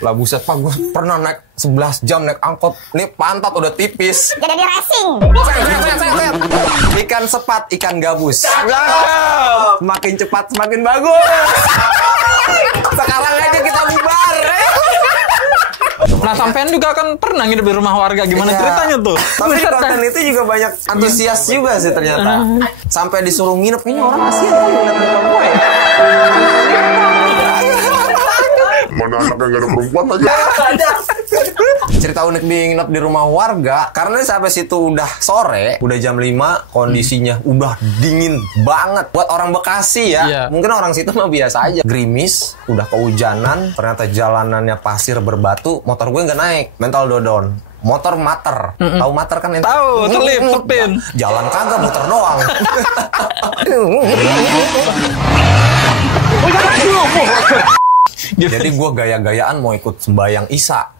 Lah buset Pak, gue pernah naik 11 jam naik angkot. Nih pantat udah tipis. Jadi racing. Ikan sepat, ikan gabus. Semakin cepat semakin bagus. Sekarang aja kita bubar. Nah, sampean juga kan pernah nginep di rumah warga. Gimana ceritanya tuh? Tapi konten itu juga banyak antusias juga sih ternyata. Sampai disuruh nginep, kayaknya orang kasihan kan ngeliat muka gue ya. Mana anaknya gak ada perempuan aja. Cerita unik di nginep di rumah warga, karena sampai situ udah sore, udah jam 5, kondisinya udah dingin banget. Buat orang Bekasi ya, Iya. mungkin orang situ mah biasa aja. Gerimis, udah kehujanan, ternyata jalanannya pasir berbatu, motor gue nggak naik, mental dodon. Motor mater, tahu mater kan? Tahu, selip, sepin. Jalan kagak, muter doang. Jadi gue gaya-gayaan mau ikut sembayang Isya.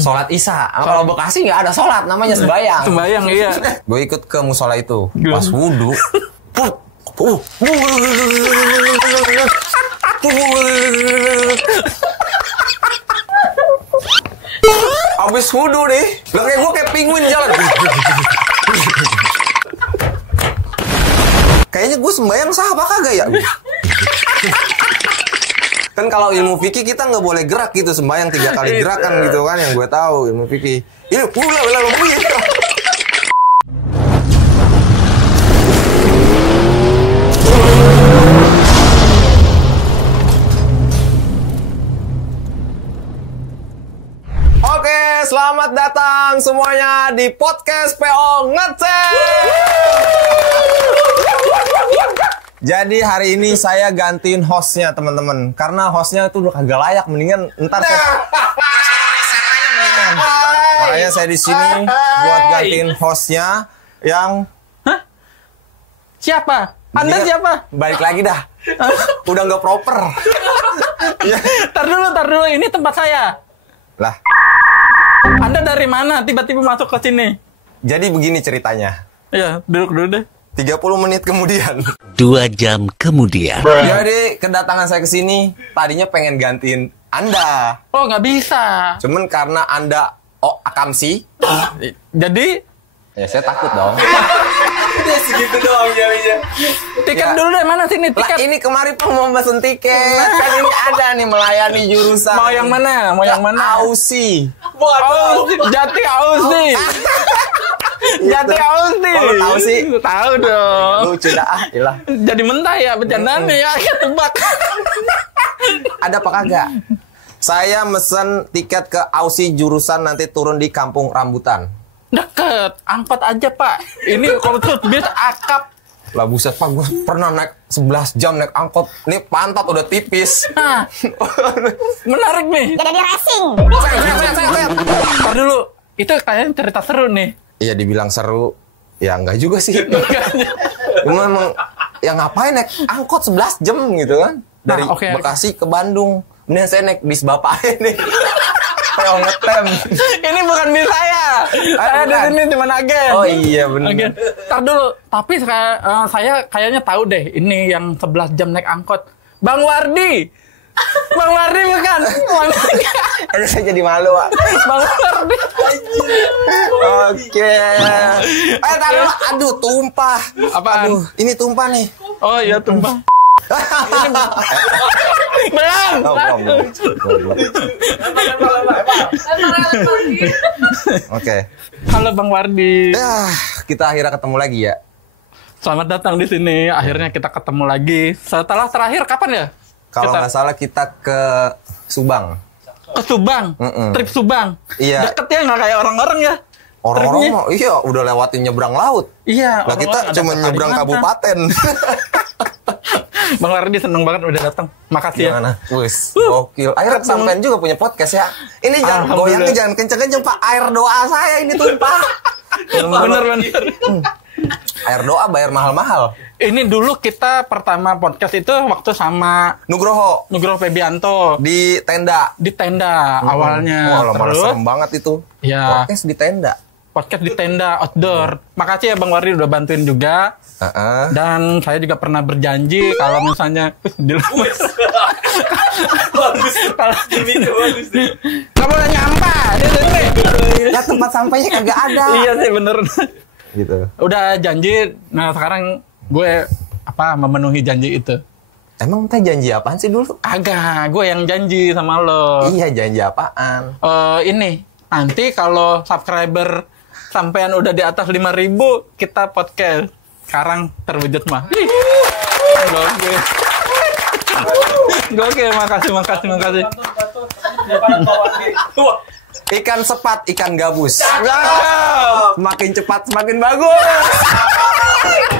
Sholat Isya. Kalau Bekasi nggak ada sholat, namanya sembayang. Sembayang, iya. Gue ikut ke musola itu. Pas wudhu. Abis wudhu nih. Lah kayak gue kayak penguin jalan. Kayaknya gue sembayang sah apa kagak ya? Kan kalau ilmu fikih kita nggak boleh gerak gitu, sembayang 3 kali gerakan gitu kan, yang gue tahu ilmu fikih. Ini Oke, selamat datang semuanya di podcast PO Ngecek. Jadi hari ini saya gantiin hostnya teman-teman, karena hostnya itu udah kagak layak, mendingan ntar makanya saya di sini buat gantiin hostnya yang Siapa? Anda siapa? balik lagi dah, udah nggak proper. Ya. Tar dulu, ini tempat saya. Lah, Anda dari mana tiba-tiba masuk ke sini? jadi begini ceritanya. Ya, duduk dulu deh. 30 menit kemudian. 2 jam kemudian. Jadi kedatangan saya ke sini tadinya pengen gantiin Anda. Oh, nggak bisa. Cuman karena Anda akamsi, Jadi, ya saya takut dong. Ya segitu doang jadinya. tiket Ya. dulu deh, mana sini Lah tiket? ini kemarin pun mau pesen tiket. Kan ini ada nih melayani jurusan. Mau yang mana? Mau yang mana? Ausi. Ausi, Jati Ausi. Jati Ausi. Oh, lu tahu sih? Tahu dong. Lucu dah. Iyalah. Jadi mentah ya bercandaannya ya, ketebak. Ada apa kagak? Saya mesen tiket ke Ausi jurusan nanti turun di Kampung Rambutan. Deket, angkot aja Pak. Ini kalau tuh bis akap. Lah buset Pak, gue pernah naik 11 jam naik angkot. Nih pantat udah tipis. Nah, menarik nih. Jadi racing. Ntar dulu, itu kayaknya cerita seru nih. Iya dibilang seru. Ya enggak juga sih. Cuma emang ya ngapain naik angkot 11 jam gitu kan. Dari Nah, oke. Bekasi ke Bandung. Mendingan saya naik bis bapak ini. Saya ngetem. Ini bukan bis saya. Saya di bukan. sini cuma agen. Oh iya benar. Agen. Ntar dulu, tapi saya kayaknya tahu deh ini yang 11 jam naik angkot. Bang Wardi. Bang Wardi bukan? Aduh saya jadi malu, Pak. Bang Wardi. Oke. Taruh. Aduh, tumpah. Apaan? Aduh, ini tumpah nih. Oh iya tumpah. Belum. Oke. Halo Bang Wardi. Ya, kita akhirnya ketemu lagi ya. Selamat datang di sini. Akhirnya kita ketemu lagi. Setelah terakhir kapan ya? Kalau Kita- nggak salah kita ke Subang. Ke Subang. Trip Subang. Iya. Deket ya, nggak kayak orang-orang ya. Orang-orang Tripnya. mah, iya udah lewatin nyebrang laut. Iya. Lah kita orang-orang ada cuma ke nyebrang Kalimantan. kabupaten. Bang Wardi seneng banget udah datang. Makasih ya. Gimana? Wis, gokil. Akhirnya sampean juga punya podcast ya. Ini jangan Alhamdulillah. goyangnya jangan kenceng-kenceng Pak. Air doa saya ini tumpah. Bener. Air doa bayar mahal-mahal. Ini dulu kita pertama podcast itu waktu sama Nugroho Nugroho Febianto di tenda. di tenda awalnya. Wah, lama Terus serem banget itu. ya Podcast di tenda. podcast di tenda outdoor. Makasih ya Bang Wardi udah bantuin juga. Dan saya juga pernah berjanji kalau misalnya Bagus. Ini bagus. nggak boleh nyampah. Ya tempat sampahnya kagak ada. Iya sih bener. Gitu. Udah janji. Nah sekarang gue memenuhi janji itu. Emang teh janji apaan sih dulu? Agak, gue yang janji sama lo. Iya, janji apaan? Ini nanti kalau subscriber sampean udah di atas 5.000 kita podcast. Sekarang terwujud mah. Gokil. Gokil, makasih. Ikan sepat, ikan gabus. Wow. Semakin cepat, semakin bagus.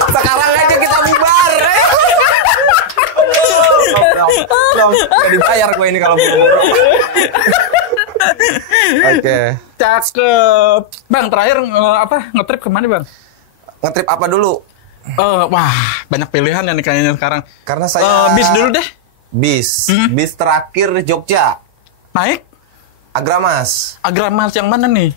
Sekarang aja kita bubar. Belum dibayar gue ini kalau buru-buru. Oke. Cakep. Bang, terakhir ngetrip kemana Bang? Ngetrip apa dulu? Wah, banyak pilihan ya nih kayaknya sekarang. Karena saya bis dulu deh. Bis terakhir Jogja. Naik? Agramas yang mana nih?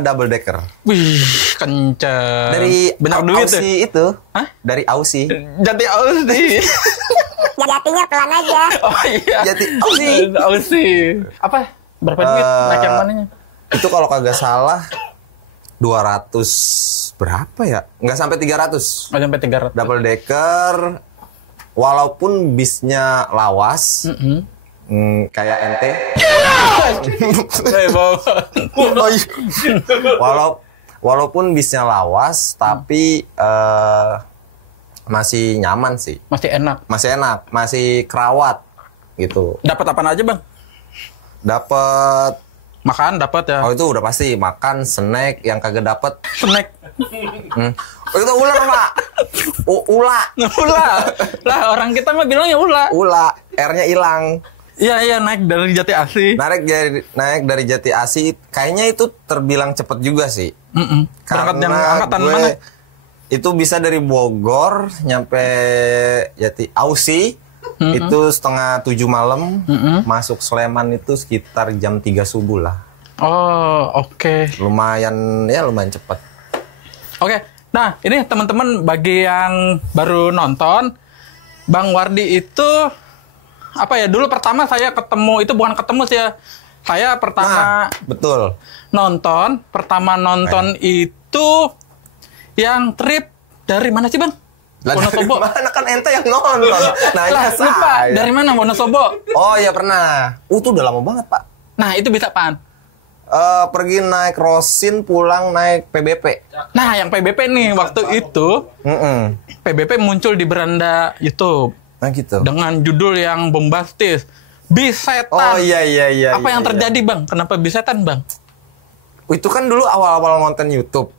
Double decker. Wih, kenceng. Dari banyak duit ya? Aussie itu. Hah? Dari Aussie. Jati Aussie. Jatinya pelan aja. Oh iya. Jati Aussie. Aussie. Apa? Berapa duit? Naik yang mananya? Itu kalau kagak salah 200 berapa ya? Nggak sampai 300. Nggak sampai 300. Double decker. Walaupun bisnya lawas. Kayak ente. Walaupun bisnya lawas, tapi masih nyaman sih. Masih enak. Masih kerawat gitu. Dapat apa aja Bang? Dapat Makan dapat ya. Oh itu udah pasti makan, snack yang kagak dapat. Snack. Oh, itu ular Pak. Ula. Lah orang kita mah bilangnya ula. Ula. R-nya hilang. Iya naik dari Jati Asih. Naik dari Jati Asih. Kayaknya itu terbilang cepet juga sih. Berangkat yang Karena angkatan gue mana? itu bisa dari Bogor nyampe Jati Aussie. Itu 6:30 malam. Masuk Sleman itu sekitar jam 3 subuh lah. Oh, oke. Lumayan cepet. Oke. Nah, ini teman-teman bagi yang baru nonton, Bang Wardi itu dulu pertama saya ketemu itu bukan ketemu sih ya. Saya pertama betul. Nonton itu yang trip dari mana sih Bang? Wonosobo. Mana kan ente yang nonton. Lah, lupa. Dari mana Wonosobo? Oh iya pernah. Itu udah lama banget Pak. Nah itu bisa apaan? Pergi naik Rosin, pulang naik PBP. Nah yang PBP nih waktu itu PBP muncul di beranda YouTube. Nah gitu. Dengan judul yang bombastis. Bis setan. Oh iya. Apa yang terjadi Bang? Kenapa bis setan Bang? Itu kan dulu awal-awal konten YouTube.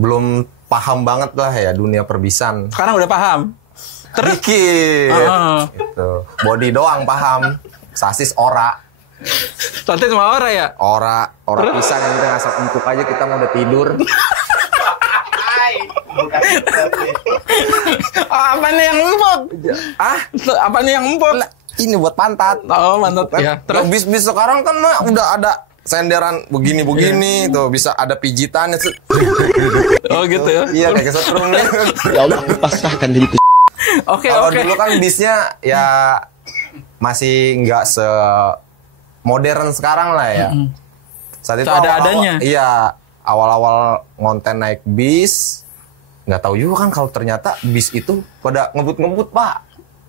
Belum paham banget lah ya dunia perbisan. Sekarang udah paham. Terus dikit. Gitu. Body doang paham. Sasis ora. Santai sama orang ya? Ora pisan yang udah ngasap empuk aja kita mau udah tidur. Apanya yang empuk? Apanya yang empuk? Ini buat pantat. Oh, pantat. Ya. Terus bis sekarang kan mah udah ada senderan begini tuh bisa ada pijitannya. Oh gitu ya? Iya kayak kesetrum nih. Ya Allah, pasrahkan diriku. Oke. Kalau dulu kan bisnya ya masih nggak se modern sekarang lah ya. Saat itu ada-adanya. Iya, awal-awal ngonten naik bis, nggak tahu juga kan kalau ternyata bis itu pada ngebut-ngebut Pak.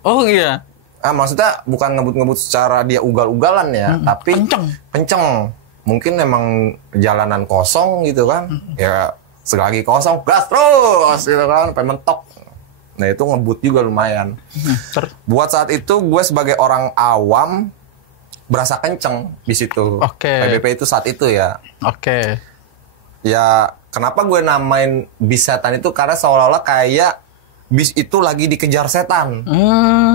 Oh iya. Maksudnya bukan ngebut-ngebut secara dia ugal-ugalan ya, tapi kenceng. Mungkin emang jalanan kosong gitu kan. Ya selagi kosong gas terus gitu kan, sampai mentok. Nah itu ngebut juga lumayan. Buat saat itu gue sebagai orang awam berasa kenceng di situ. PBP itu saat itu ya. Ya kenapa gue namain bis setan itu karena seolah-olah kayak bis itu lagi dikejar setan.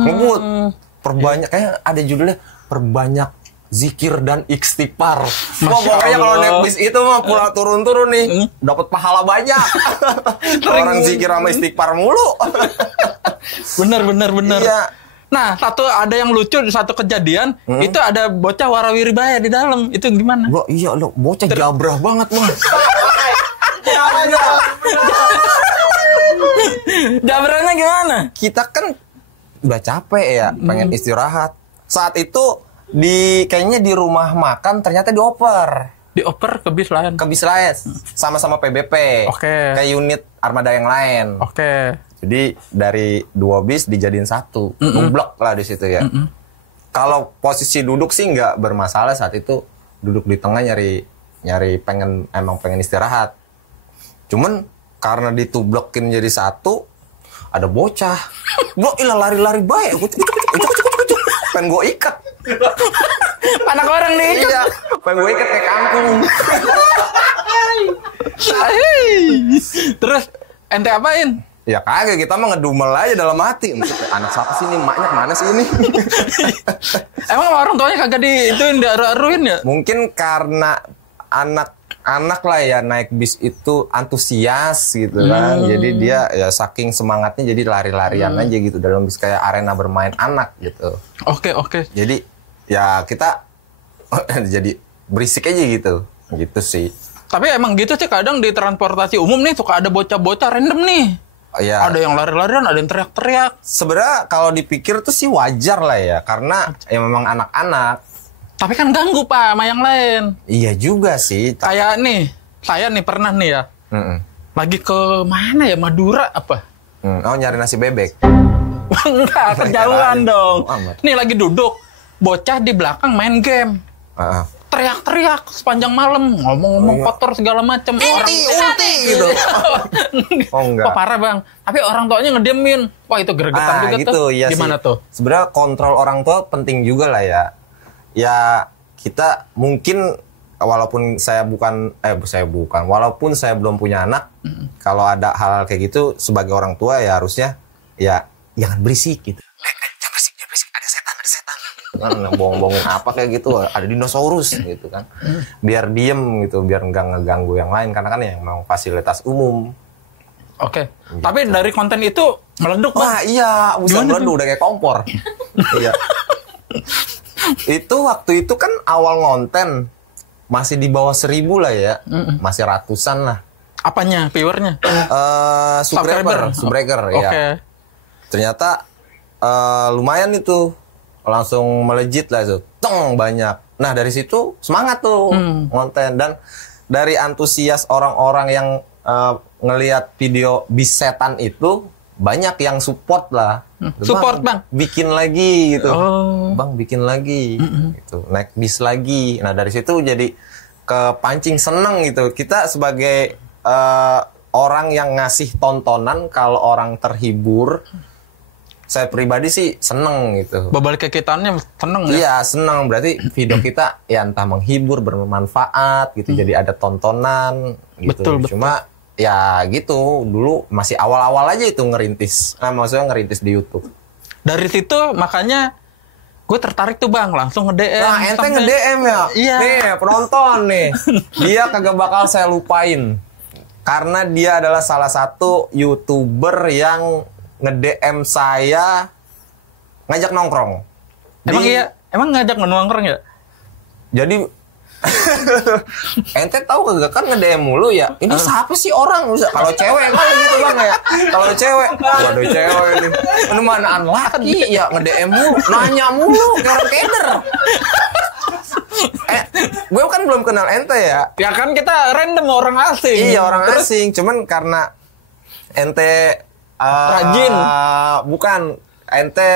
Ngebut. Perbanyak kayak ada judulnya perbanyak zikir dan istighfar. Pokoknya kalau naik bis itu mah pulang turun-turun nih dapat pahala banyak. Orang zikir sama istighfar mulu. Bener. Iya. Nah, ada yang lucu di satu kejadian itu ada bocah warawiri baya di dalam. Itu gimana? Iya lo bocah jabrah banget mah. Jabarannya gimana? Kita kan udah capek ya, pengen istirahat. Saat itu kayaknya di rumah makan ternyata dioper Dioper ke bis lain. ke bis lain sama-sama PBP. Oke. Ke unit armada yang lain. Oke. Jadi dari 2 bis dijadiin 1. Dublek lah di situ ya. Kalau posisi duduk sih nggak bermasalah saat itu. Duduk di tengah nyari pengen istirahat. Cuman karena ditublekin jadi 1, ada bocah. Ilah lari-lari baik. Pengen gue ikat. Anak orang nih. Iya, pengen gue ikat kayak kangkung. Terus ente apain? Ya kagak, kita mah ngedumel aja dalam hati. Anak siapa sih ini? Maknya kemana sih ini? Emang orang tuanya kagak ituin, diaru-aruin ya? Mungkin karena anak lah ya naik bis itu antusias gitu kan. Jadi dia ya saking semangatnya jadi lari-larian aja gitu dalam bis kayak arena bermain anak gitu. Oke. Jadi ya kita jadi berisik aja gitu. Gitu sih. Tapi emang gitu sih kadang di transportasi umum nih suka ada bocah-bocah random nih. Ya, Ada yang lari-larian, ada yang teriak-teriak. sebenarnya kalau dipikir tuh sih wajar lah ya, karena ya memang anak-anak. Tapi kan ganggu Pak sama yang lain. Iya juga sih. Kayak nih, saya nih pernah nih ya. Mm-mm. Lagi ke mana ya? Madura apa? Oh, nyari nasi bebek. Enggak, kejauhan dong. amat. Nih lagi duduk, bocah di belakang main game. Heeh. Teriak-teriak sepanjang malam, ngomong-ngomong kotor segala macam. Ulti gitu. Oh, enggak. Wah parah Bang. Tapi orang tuanya ngediemin. Wah itu gregetan juga gitu, tuh. iya Gimana sih. tuh? Sebenarnya kontrol orang tua penting juga lah ya. Ya kita mungkin walaupun saya belum punya anak, kalau ada hal kayak gitu sebagai orang tua ya harusnya ya jangan berisik gitu. Jangan berisik, ada setan. Kan bohong-bohongin apa kayak gitu, ada dinosaurus gitu kan. Biar diem gitu, biar nggak ngeganggu yang lain karena kan yang memang fasilitas umum. Oke. Tapi dari konten itu meleduk Bang. Wah iya, bisa meledup udah kayak kompor. Iya. Itu waktu itu kan awal ngonten masih di bawah 1.000 lah ya, masih ratusan lah. Apanya? Viewernya? Subscriber ya. Oke. Ternyata lumayan itu, langsung melejit lah itu, banyak. Nah dari situ semangat tuh ngonten, dan dari antusias orang-orang yang ngelihat video bis setan itu banyak yang support lah. Support Bang? Bikin lagi gitu. Oh. Bang bikin lagi gitu. Naik bis lagi. Nah dari situ jadi kepancing seneng gitu. Kita sebagai orang yang ngasih tontonan, kalau orang terhibur, saya pribadi sih seneng gitu. Berbalik ke kitaannya seneng ya? Iya seneng, berarti video kita ya entah menghibur, bermanfaat gitu. Jadi ada tontonan gitu. Betul. Cuma ya gitu, dulu masih awal-awal aja itu ngerintis. Maksudnya ngerintis di YouTube. Dari situ makanya gue tertarik tuh Bang, langsung nge-DM. Nah, ente nge-DM ya? Iya. Nih, penonton nih. Dia kagak bakal saya lupain. Karena dia adalah salah satu YouTuber yang nge-DM saya ngajak nongkrong. Emang iya? Emang ngajak nongkrong ya? Jadi ente tahu kagak kan nge-DM mulu ya. Ini siapa sih orang? Kalau cewek kan gitu Bang ya. Kalau cewek, waduh cewek ini. Ini manaan lagi ya nge-DM mulu, nanya mulu kayak orang keder. Gue kan belum kenal ente ya. Ya kan kita random orang asing. Iya orang asing. Cuman karena ente rajin. Bukan, ente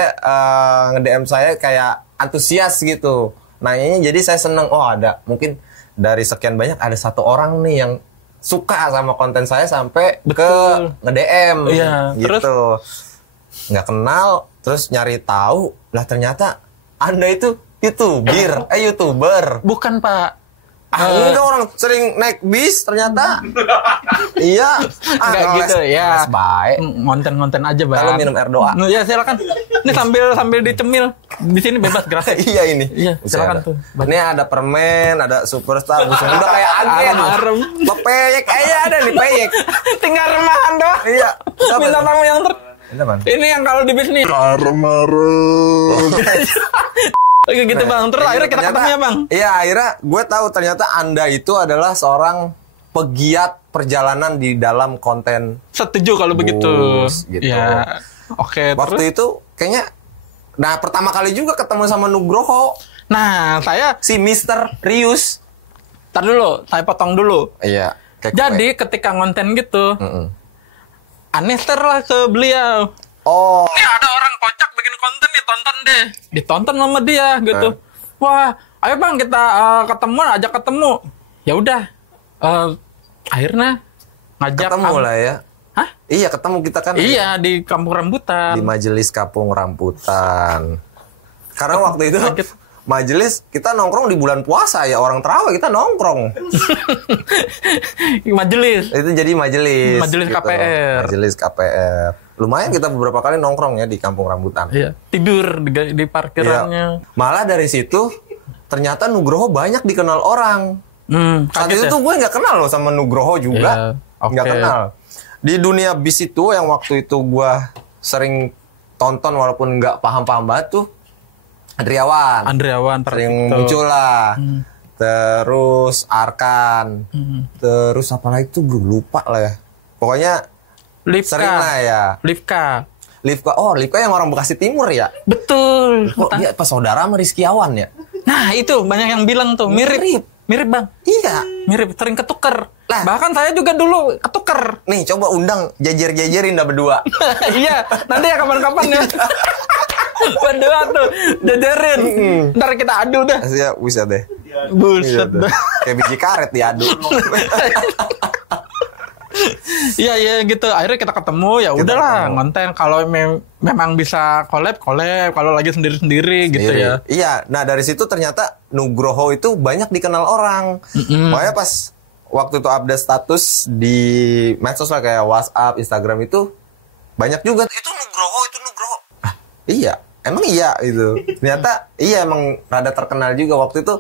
nge-DM saya kayak antusias gitu. Nanyanya jadi saya seneng. Oh ada, mungkin dari sekian banyak ada satu orang nih yang suka sama konten saya sampai ke nge-DM. Iya, gitu. Nggak kenal, terus nyari tahu. Lah ternyata Anda itu YouTuber. Bukan Pak. Enggak, orang sering naik bis ternyata. Iya. Enggak gitu ya. Baik. Ngonten-ngonten aja Bang. Kalau minum air doa. Ya silakan. Ini sambil dicemil. Di sini bebas gerak. Iya ini. Iya, silakan tuh. Ini ada permen, ada superstar, udah kayak agen. Peyek aja ada nih peyek. Tinggal remahan doang. Iya. Minta tamu yang Ini yang kalau di bis nih. Oke gitu Bang. Terus akhirnya kita ketemu ya Bang. Iya, akhirnya gue tahu ternyata Anda itu adalah seorang pegiat perjalanan di dalam konten. Setuju kalau begitu. Gitu. Ya. Oke, Waktu terus? itu kayaknya, nah pertama kali juga ketemu sama Nugroho, Nah, saya si Mr. Rius. tar dulu, saya potong dulu. Iya. Jadi ketika ngonten gitu, Anester lah ke beliau. Oh, Nih ada orang kocak bikin konten nih, tonton deh. Ditonton sama dia gitu. Wah, ayo bang kita ketemu, ajak ketemu. Ya udah, akhirnya ngajak. ketemu lah ya. Hah? Iya, ketemu kita kan. Iya di Kampung Rambutan. Di majelis Kampung Rambutan. Karena waktu itu Kaget. majelis kita nongkrong di bulan puasa ya, orang terawih kita nongkrong. Majelis. Itu jadi majelis. Majelis KPR. Majelis KPR. Lumayan kita beberapa kali nongkrong ya di Kampung Rambutan. Iya. Tidur di parkirannya. Iya. Malah dari situ ternyata Nugroho banyak dikenal orang. Saat Kaget itu ya? tuh gue nggak kenal loh sama Nugroho juga. Iya, Nggak oke. kenal. Di dunia bis itu yang waktu itu gue sering tonton walaupun nggak paham-paham banget tuh Andriawan. Andriawan Sering Pratikto. muncul lah. Terus Arkan. Terus apa lagi tuh gue lupa lah ya. Pokoknya Lifka. sering lah ya. Lifka. Lifka. Oh, Lifka yang orang Bekasi Timur ya? Betul. Kok dia pas saudara sama Rizkiawan ya? Nah itu banyak yang bilang tuh mirip. Mirip bang. Iya. Mirip, sering ketuker. Lah. Bahkan saya juga dulu ketuker. Nih, coba undang jejer-jejerin dah berdua. Iya, nanti ya kapan-kapan ya. Berdua tuh, jajarin. Ntar kita adu dah. Ya, bisa deh. Buset Iya, dah. Kayak biji karet diadu. Iya, iya gitu. Akhirnya kita ketemu, ya Kita udahlah ketemu. ngonten. Kalau memang bisa collab. Kalau lagi sendiri-sendiri gitu ya. Iya, nah dari situ ternyata Nugroho itu banyak dikenal orang. Makanya pas waktu itu update status di medsos lah kayak WhatsApp, Instagram itu banyak juga. Itu Nugroho. Ah, iya, emang iya itu. Ternyata iya emang rada terkenal juga waktu itu.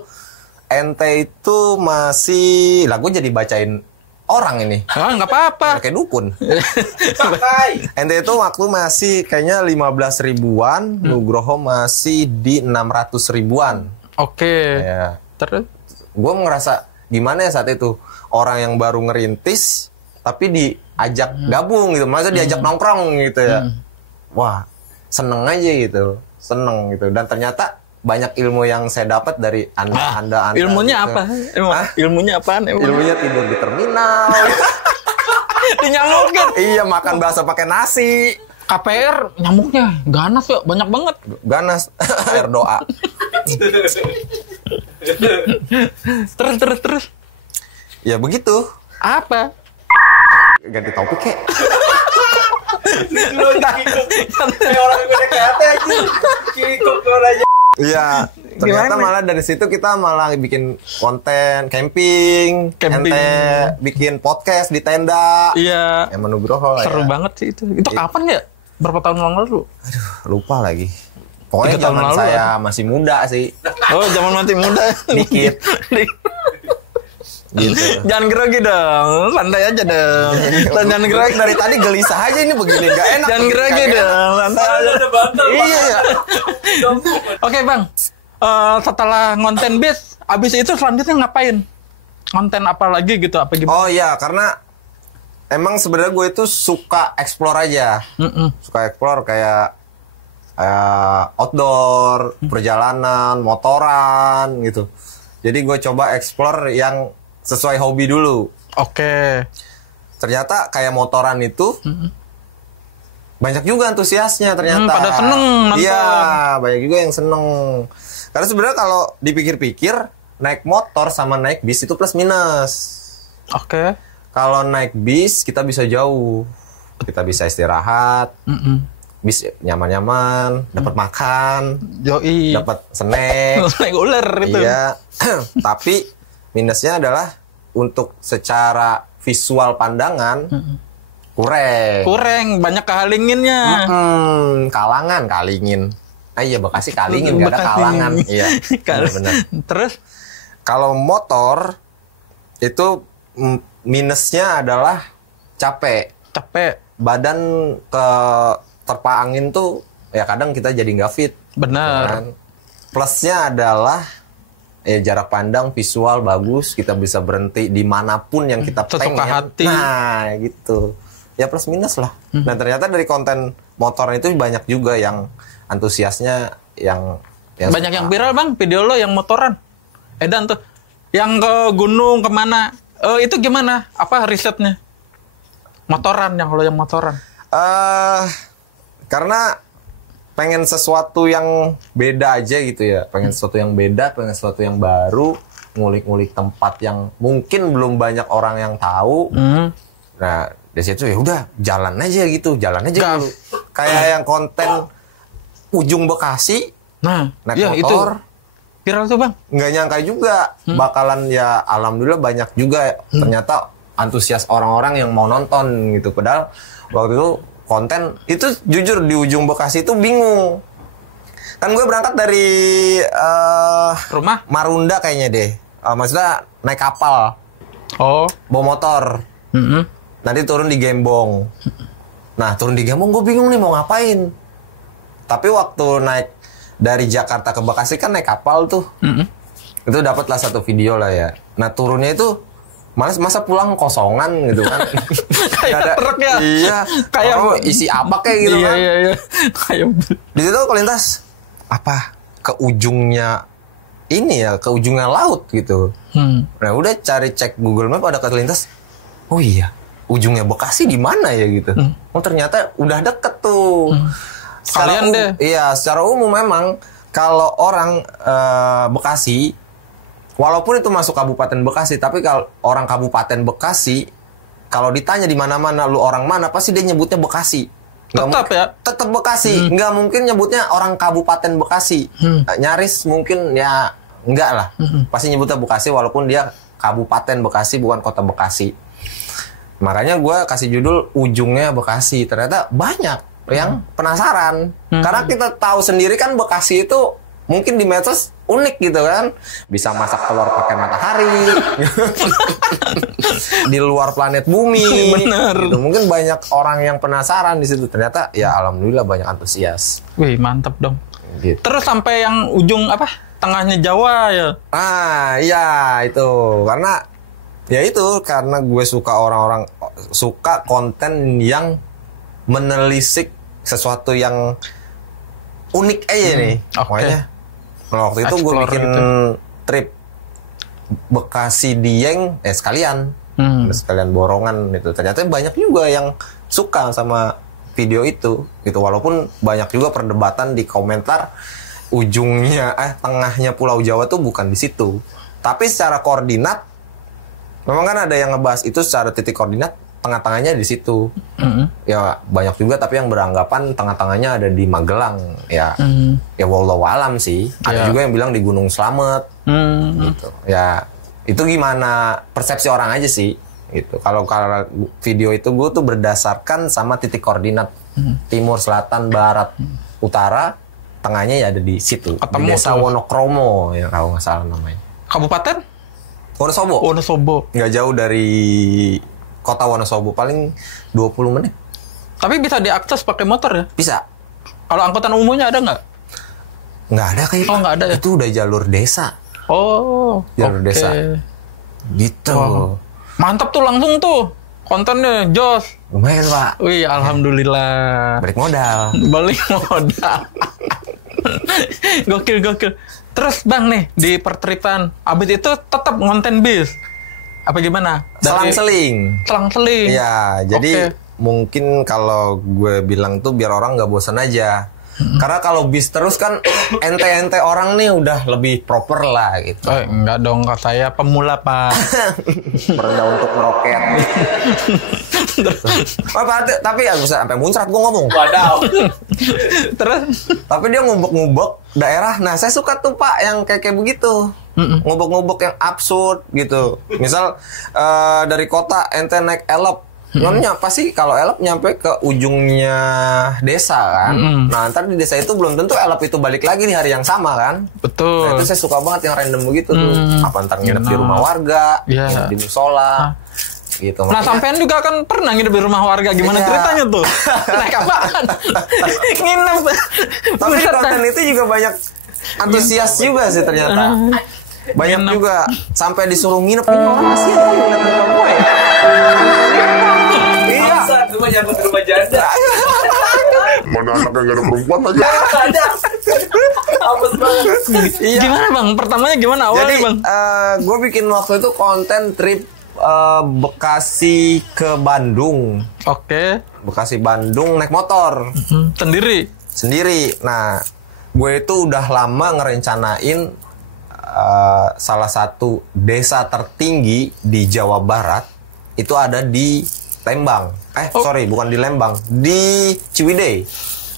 Ente itu masih, lah gue jadi bacain orang ini. Ah, nggak apa-apa. Kayak dukun. Ente itu waktu masih kayaknya 15 ribuan, Nugroho masih di 600 ribuan. Oke. Ya. Terus? Gue ngerasa gimana ya saat itu orang yang baru ngerintis tapi diajak gabung gitu, masa diajak nongkrong gitu ya. Wah, seneng aja gitu, seneng gitu. Dan ternyata banyak ilmu yang saya dapat dari anda. Ilmunya gitu. apa? Ilmunya apaan? Ilmunya tidur di terminal. Dinyamukin. Iya, makan bakso pakai nasi. KPR nyamuknya ganas ya, banyak banget. Ganas air doa. Terus. Ya begitu. Apa? Ganti topik kek. Kayak orang gue kate aja. Kikuk aja. Iya, ternyata Gimana? malah dari situ kita malah bikin konten camping. Ente bikin podcast di tenda. Iya. Emang Nugroho lah Seru ya. banget sih itu. Itu kapan ya? Berapa tahun yang lalu? Lupa lagi. Pokoknya 3 tahun zaman lalu saya masih muda sih. Oh, zaman mati muda. Dikit. Gitu. Jangan grogi dong. Santai aja dong. Jangan grogi. Dari tadi gelisah aja ini begini, nggak enak. Jangan grogi Nggak enak. dong. Santai aja. Ada bantal. Iya ya. Oke, Bang. Setelah ngonten bis, abis itu selanjutnya ngapain? Konten apa lagi gitu? Apa gimana? Oh iya, karena emang sebenarnya gue itu suka explore aja. Suka explore kayak outdoor, perjalanan, motoran gitu. Jadi gue coba explore yang sesuai hobi dulu. Oke. Ternyata kayak motoran itu banyak juga antusiasnya ternyata. Pada seneng nonton. Iya, banyak juga yang seneng. Karena sebenarnya kalau dipikir-pikir naik motor sama naik bis itu plus minus. Oke. Kalau naik bis kita bisa jauh, kita bisa istirahat, bis nyaman-nyaman, dapat makan, Yoi. dapat snack. Naik ular itu. Iya, tapi minusnya adalah untuk secara visual pandangan kurang. Banyak kehalinginnya. Kalingin. Ah iya, Bekasi Kalingin, nggak ada Bekasi. Kalangan. Iya, benar. Terus? Kalau motor itu minusnya adalah capek. Badan ke terpa angin tuh ya kadang kita jadi nggak fit. Benar. Kan? Plusnya adalah jarak pandang, visual bagus, kita bisa berhenti dimanapun yang kita Sesuka pengen. hati. Nah, gitu. Ya plus minus lah. Nah, ternyata dari konten motor itu banyak juga yang antusiasnya yang Banyak suka. yang viral bang, video lo yang motoran. Edan tuh, yang ke gunung kemana? Itu gimana? Apa risetnya? Motoran, yang motoran. Karena pengen sesuatu yang beda aja gitu ya. Pengen sesuatu yang beda, pengen sesuatu yang baru, ngulik-ngulik tempat yang mungkin belum banyak orang yang tahu. Nah, dari situ ya udah jalan aja gitu, jalan aja dulu. Kayak yang konten ujung Bekasi, Nah, naik iya itu motor. viral tuh bang. Nggak nyangka juga bakalan ya alhamdulillah banyak juga ternyata antusias orang-orang yang mau nonton gitu. Padahal waktu itu konten itu jujur di ujung Bekasi itu bingung. Kan gue berangkat dari Rumah? Marunda kayaknya deh. Maksudnya naik kapal, Oh. bawa motor. Nanti turun di Gembong. Nah, turun di Gembong gue bingung nih mau ngapain. Tapi waktu naik dari Jakarta ke Bekasi kan naik kapal tuh. Itu dapatlah satu video lah ya. Nah, turunnya itu masa pulang kosongan gitu kan. Kayak truk ya? Iya. Kayak Orang isi apa kayak gitu kan. Iya. Kayak Di situ kelintas apa? Ke ujungnya ini ya, ke ujungnya laut gitu. Nah, udah cari cek Google Map ada kelintas. Oh iya, ujungnya Bekasi di mana ya gitu. Oh, ternyata udah deket tuh. Kalian deh. Iya, secara umum memang kalau orang Bekasi, walaupun itu masuk Kabupaten Bekasi, tapi kalau orang Kabupaten Bekasi, kalau ditanya di mana-mana lu orang mana, pasti dia nyebutnya Bekasi. Tetap ya? Tetap Bekasi. Nggak mungkin nyebutnya orang Kabupaten Bekasi. Nyaris mungkin ya enggak lah. Pasti nyebutnya Bekasi walaupun dia Kabupaten Bekasi bukan Kota Bekasi. Makanya gue kasih judul ujungnya Bekasi. Ternyata banyak yang penasaran. Karena kita tahu sendiri kan Bekasi itu mungkin di medsos unik gitu kan. Bisa masak telur pakai matahari. Di luar planet bumi. Bener. Gitu. Mungkin banyak orang yang penasaran di situ. Ternyata ya alhamdulillah banyak antusias. Wih, mantep dong. Gitu. Terus sampai yang ujung apa? Tengahnya Jawa ya. Iya itu. Karena gue suka orang-orang suka konten yang menelisik sesuatu yang unik aja nih. Makanya waktu itu gue Explore bikin gitu. trip Bekasi Dieng sekalian. Sekalian borongan itu. Ternyata banyak juga yang suka sama video itu gitu. Walaupun banyak juga perdebatan di komentar ujungnya tengahnya Pulau Jawa tuh bukan di situ. Tapi secara koordinat memang kan ada yang ngebahas itu secara titik koordinat tengah-tengahnya di situ. Ya banyak juga tapi yang beranggapan tengah-tengahnya ada di Magelang. Ya wallahu alam sih. Ada juga yang bilang di Gunung Slamet. Gitu. Ya itu gimana persepsi orang aja sih. Gitu. Kalau video itu gue tuh berdasarkan sama titik koordinat timur, selatan, barat, utara, tengahnya ya ada di situ. Ketemu Di Desa tuh. Wonokromo ya kalau nggak salah namanya. Kabupaten? Wonosobo. Wonosobo. Nggak jauh dari kota Wonosobo, paling 20 menit. Tapi bisa diakses pakai motor ya? Bisa. Kalau angkutan umumnya ada nggak? Nggak ada kayak. Oh, nggak ada ya? Itu udah jalur desa. Oh, Jalur oke. desa. Gitu. Wow. Mantap tuh langsung tuh. Kontennya jos. Lumayan, Pak. Wih, alhamdulillah. Balik modal. Balik modal. Gokil. Terus Bang nih, di pertripan, abis itu tetap ngonten bis. Apa gimana? Selang-seling. Selang-seling. Iya, jadi mungkin kalau gue bilang tuh biar orang nggak bosan aja. Karena kalau bis terus kan ente-ente orang nih udah lebih proper lah gitu. Enggak dong, kak saya pemula, Pak. Merendah untuk meroket. Tapi ya bisa sampai muncrat gue ngomong. Wadaw. Terus? Tapi dia ngubek-ngubek daerah. Nah, saya suka tuh Pak yang kayak begitu. Ngubek-ngubek yang absurd gitu. Misal dari kota ente naik elep. Namanya pasti kalau elep nyampe ke ujungnya desa kan. Nah, ntar di desa itu belum tentu elep itu balik lagi di hari yang sama kan. Betul. Nah, itu saya suka banget yang random begitu tuh. Apa ntar nginep di rumah warga, nginep di musola. Gitu. Nah, sampean juga kan pernah nginep di rumah warga. Gimana Iya. ceritanya tuh? Naik apaan? Nginep. Tapi Buset, konten itu juga banyak antusias juga sih ternyata. Banyak Nginep. juga sampai disuruh nginep. Ini orang kasihan kan ngeliat muka gue ya. Iya. Bangsat, lu mah nyambut rumah janda. Mana anak yang gak ada perempuan aja. Ada. Apes banget. Gimana bang? Pertamanya gimana awalnya Jadi bang? gue bikin waktu itu konten trip Bekasi ke Bandung. Oke. Bekasi Bandung naik motor Sendiri. sendiri. Nah, gue itu udah lama ngerencanain salah satu desa tertinggi di Jawa Barat itu ada di Lembang. Sorry, bukan di Lembang, di Ciwidey.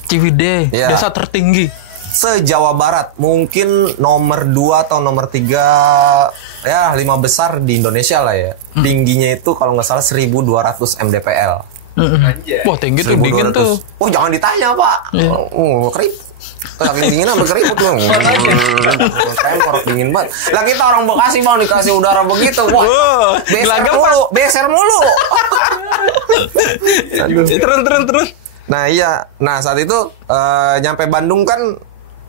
Ciwidey, Iya. desa tertinggi. Se-Jawa Barat, mungkin nomor 2 atau nomor 3, ya 5 besar di Indonesia lah ya. Tingginya itu kalau nggak salah 1.200 mdpl. Anjay. Wah tinggi tuh, dingin 1.200. tuh. Oh jangan ditanya pak. Iya. Keriput. Saking dingin apa keriput loh. Tremor dingin banget. Lah kita orang Bekasi bang dikasih udara begitu. Wah, gelagap, beser mulu. Terus. Nah iya. Nah saat itu nyampe Bandung kan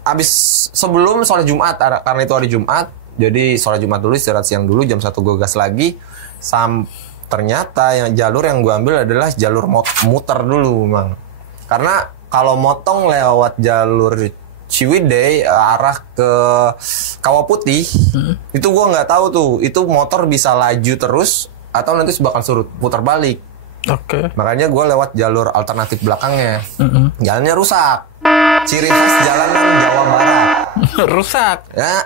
abis sebelum sholat Jumat, karena itu hari Jumat. Jadi sholat Jumat dulu, istirahat siang dulu, jam 1 gue gas lagi. Ternyata yang jalur yang gue ambil adalah jalur muter dulu, Bang. Karena kalau motong lewat jalur Ciwidey arah ke Kawah Putih, itu gue nggak tahu tuh, itu motor bisa laju terus atau nanti bakal surut, putar balik. Oke. Makanya gue lewat jalur alternatif belakangnya. Jalannya rusak. Ciri khas jalanan Jawa Barat. Rusak. Ya,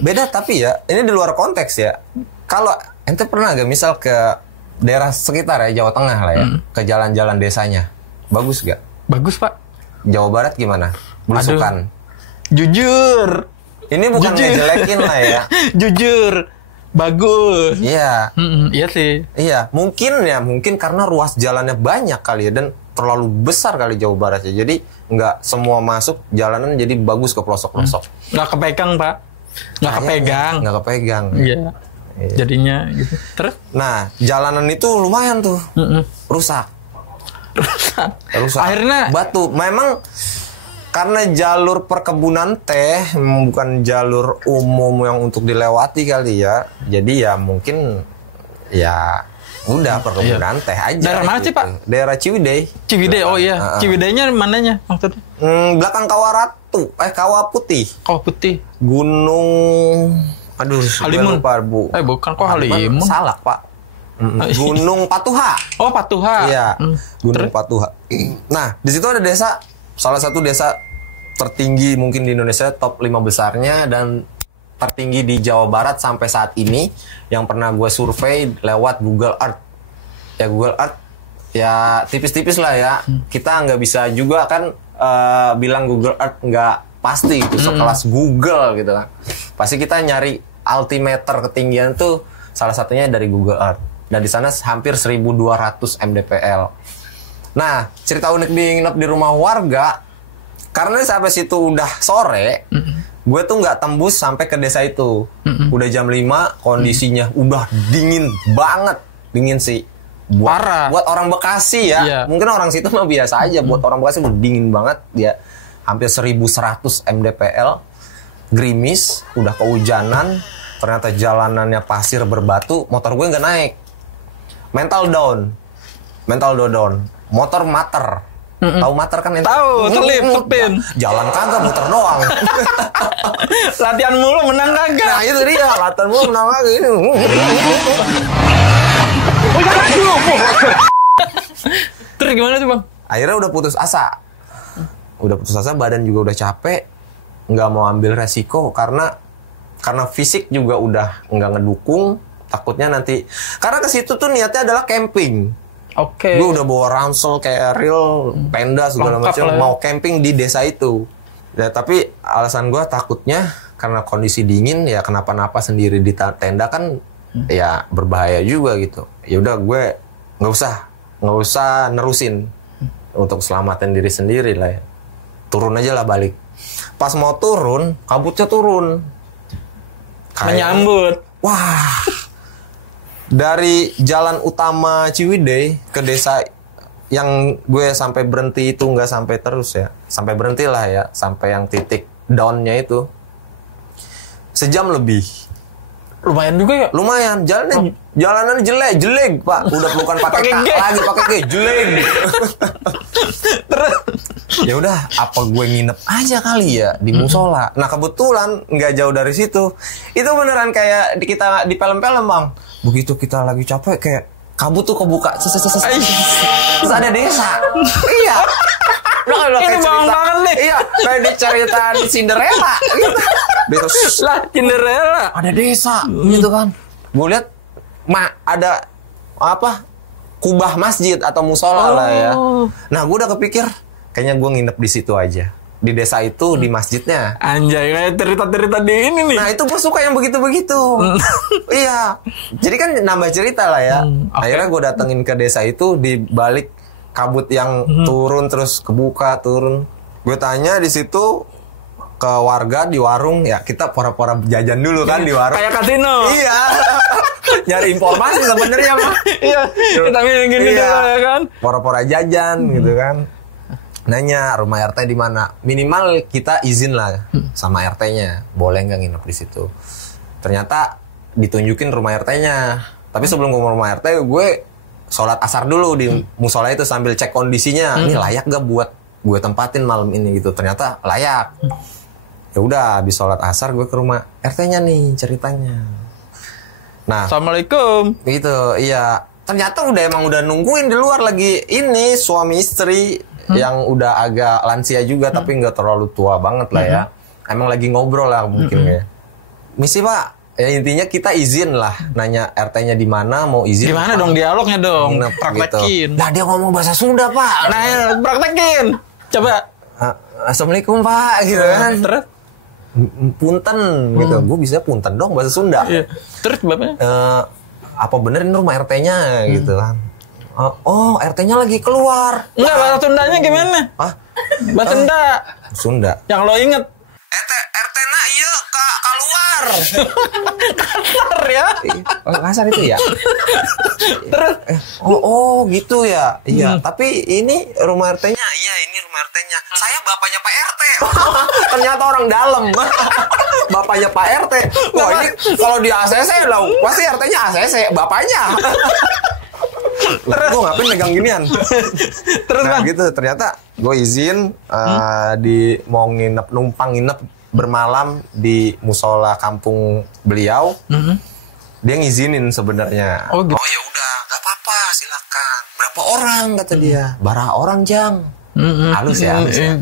beda tapi ya, ini di luar konteks ya. Kalau ente pernah gak misal ke daerah sekitar ya, Jawa Tengah lah ya, ke jalan-jalan desanya, bagus gak? Bagus pak. Jawa Barat gimana? Belusukan. Jujur. Ini bukan Jujur. ngejelekin lah ya. Jujur. Bagus. Iya. Iya sih. Iya, mungkin karena ruas jalannya banyak kali ya, dan terlalu besar kali Jawa Barat ya. Jadi nggak semua masuk jalanan jadi bagus ke pelosok-pelosok. Nggak kepegang pak. Nggak kepegang. Nggak kepegang. Iya. Jadinya gitu. Terus? Nah, jalanan itu lumayan tuh rusak. Akhirnya batu. Memang karena jalur perkebunan teh bukan jalur umum yang untuk dilewati kali ya. Jadi ya mungkin ya udah perkebunan teh aja. Daerah mana sih, Pak? Daerah Ciwidey. Ciwidey, oh iya. Ciwideynya mananya maksudnya? Belakang Kawah Putih. Kawah Putih. Gunung, aduh, Halimun. lupa, Bu. Bukan kok Halimun. Salah, Pak. Gunung Patuha. Oh, Patuha. Iya, Gunung Patuha. Nah, di situ ada desa, salah satu desa tertinggi mungkin di Indonesia, top 5 besarnya, dan tertinggi di Jawa Barat sampai saat ini, yang pernah gue survei lewat Google Earth. Ya Google Earth, ya tipis-tipis lah ya. Kita nggak bisa juga kan bilang Google Earth nggak pasti gitu, sekelas Google gitu kan. Pasti kita nyari altimeter ketinggian tuh salah satunya dari Google Earth. Dan di sana hampir 1.200 mdpl. Nah, cerita unik di nginep di rumah warga, karena sampai situ udah sore, gue tuh nggak tembus sampai ke desa itu. Udah jam 5, kondisinya udah dingin banget. Dingin sih. Parah. Buat orang Bekasi ya. Iya. Mungkin orang situ mah biasa aja. Buat orang Bekasi udah dingin banget. Dia hampir 1.100 mdpl. Gerimis, udah kehujanan. Ternyata jalanannya pasir berbatu. Motor gue nggak naik. Mental down. Motor mater. Tahu mater kan? Tahu, selip, sepin. Jalan kagak, muter doang. Latihan mulu menang kagak. Nah itu dia, latihan mulu menang kagak ini. Terus gimana tuh bang? Akhirnya udah putus asa. Badan juga udah capek. Nggak mau ambil resiko karena fisik juga udah nggak ngedukung. Takutnya nanti, karena ke situ tuh niatnya adalah camping. Oke. Gue udah bawa ransel kayak real, penda segala Lengkap macam, lah ya. mau camping di desa itu. Ya tapi alasan gue takutnya karena kondisi dingin ya kenapa-napa sendiri di tenda kan ya berbahaya juga gitu. Ya udah gue nggak usah nerusin untuk selamatan diri sendiri lah ya. Turun aja lah balik. Pas mau turun, kabutnya turun. Menyambut. Wah. Dari jalan utama Ciwidey ke desa yang gue sampai berhenti itu nggak sampai terus ya. Sampai berhenti lah ya. Sampai yang titik down-nya itu. sejam lebih. Lumayan juga ya. Lumayan, jalanan jelek Pak. Udah bukan pakai K G. lagi, pakai G, jelek. Terus Ya udah, apa gue nginep aja kali ya di musola. Nah kebetulan nggak jauh dari situ. Itu beneran kayak kita di film-film Bang. Begitu kita lagi capek kayak kabut tuh kebuka. Terus ada desa. Iya. Ini bawang banget nih. Iya, kayak di cerita di Cinderella gitu. Terus lah Cinderella. ada desa gitu kan. Gue lihat ada apa? Kubah masjid atau musola lah ya. Nah, gue udah kepikir kayaknya gue nginep di situ aja. Di desa itu, di masjidnya. Anjay, kayak cerita-cerita di ini nih. Nah, itu gue suka yang begitu-begitu. Iya. Jadi kan nambah cerita lah ya. Okay. Akhirnya gue datengin ke desa itu di balik kabut yang turun terus kebuka turun. Gue tanya di situ ke warga di warung, ya kita pora-pora jajan dulu kan di warung. Kayak kasino. Iya. Nyari informasi sebenarnya mah. Iya. Kita gini Iya. dulu ya kan. Pora-pora jajan gitu kan. Nanya rumah RT di mana. Minimal kita izin lah sama RT-nya. Boleh nggak nginep di situ. Ternyata ditunjukin rumah RT-nya. Tapi sebelum ke rumah RT gue sholat asar dulu di musola itu sambil cek kondisinya. Ini layak gak buat gue tempatin malam ini gitu. Ternyata layak. Ya udah habis sholat asar gue ke rumah RT-nya nih ceritanya. Nah, Assalamualaikum. gitu, iya. Ternyata emang udah nungguin di luar lagi ini suami istri yang udah agak lansia juga tapi nggak terlalu tua banget lah ya. Emang lagi ngobrol lah mungkin ya. Misi Pak. Ya intinya kita izin lah nanya RT-nya di mana, mau izin. Gimana dong dialognya dong? Nginep Praktekin. Gitu. Nah, dia ngomong bahasa Sunda, Pak. Nah, praktekin. Coba. Assalamualaikum, Pak, gitu kan. Terus? Punten gitu. Gue bisa punten dong bahasa Sunda. Iya. Terus bapaknya? Apa bener ini rumah RT-nya gitu kan. Oh, RT-nya lagi keluar. Enggak, bahasa Sundanya gimana? Hah? Bahasa Sunda. Sunda. Yang lo inget. RT-na iya keluar. Kasar ya. Kasar itu ya. Terus? Oh gitu ya. Iya, tapi ini rumah RT-nya. Iya, ini rumah RT-nya. Saya bapaknya Pak RT. Ternyata orang dalam. Bapaknya Pak RT. Wah, ini kalau di ACC lah, pasti RT-nya ACC, bapaknya. Gue ngapain megang ginian. Terus Nah Bang. gitu, ternyata gue izin mau numpang nginep bermalam di musola kampung beliau. Dia ngizinin sebenarnya. Oh, gitu. Oh ya udah, nggak apa-apa, silakan. Berapa orang kata dia? Bara orang Jang. Halus ya, halus ya.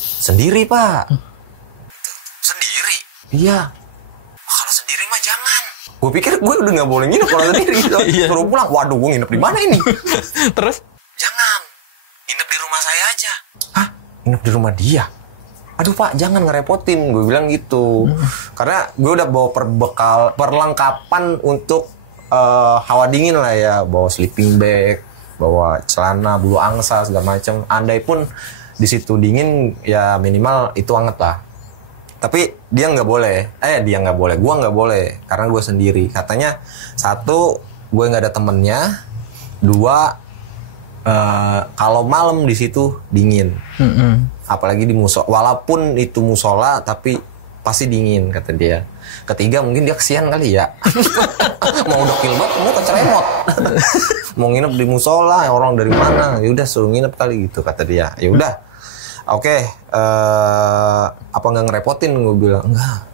Sendiri Pak. Sendiri? Iya. Kalau sendiri mah jangan. Gue pikir gue udah nggak boleh nginep kalau sendiri gitu. Suruh pulang. Waduh, gue nginep di mana ini? Terus? Jangan. Nginep di rumah saya aja. Hah? Nginep di rumah dia? Aduh Pak, jangan ngerepotin. Gue bilang gitu. Karena gue udah bawa perlengkapan untuk hawa dingin lah ya. Bawa sleeping bag, bawa celana, bulu angsa, segala macam. Andai pun di situ dingin, ya minimal itu anget lah. Tapi dia nggak boleh. Dia nggak boleh. Gue nggak boleh. Karena gue sendiri. Katanya, satu, gue nggak ada temennya. Dua, kalau malam di situ dingin. Apalagi di musola. Walaupun itu musola, tapi pasti dingin, kata dia. Ketiga, mungkin dia kesian kali ya. Mau dokil banget, mau keceremot. Mau nginep di musola, orang dari mana? Ya udah suruh nginep kali gitu, kata dia. Ya udah. Oke, apa nggak ngerepotin? Gue bilang enggak.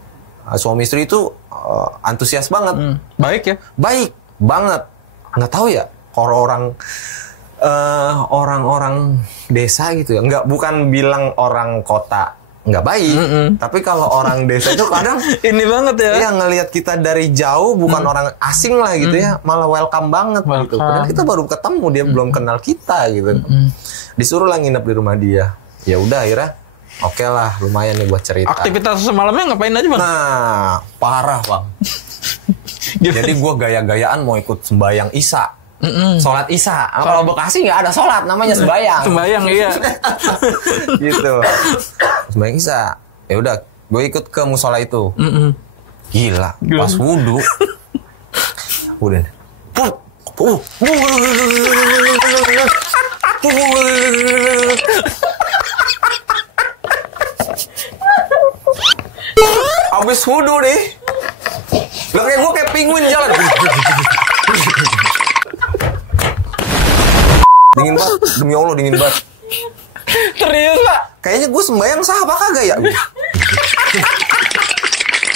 Suami istri itu antusias banget. Baik ya? Baik banget. Nggak tahu ya, kalau orang-orang desa gitu ya. Bukan bilang orang kota nggak baik, tapi kalau orang desa itu kadang Ini banget ya? ya ngelihat kita dari jauh, bukan orang asing lah gitu ya, malah welcome banget gitu. Padahal kita baru ketemu, dia belum kenal kita gitu. Disuruh lah nginep di rumah dia. Ya udah akhirnya oke lah, lumayan nih buat cerita. Aktivitas semalamnya ngapain aja Bang? Nah, parah Bang. Jadi gue gaya-gayaan mau ikut sembahyang Isya. Sholat Isya. Kalau Bekasi nggak ada sholat, namanya sembahyang. Sembayang iya. Gitu. Sembahyang Isya. Ya udah, gue ikut ke musola itu. Gila, pas wudhu. Udah. Abis wudhu nih. Lah kayak gue kayak penguin jalan. Dingin banget, demi Allah dingin banget. Serius, Pak? Kayaknya gue sembahyang sah apa kagak ya?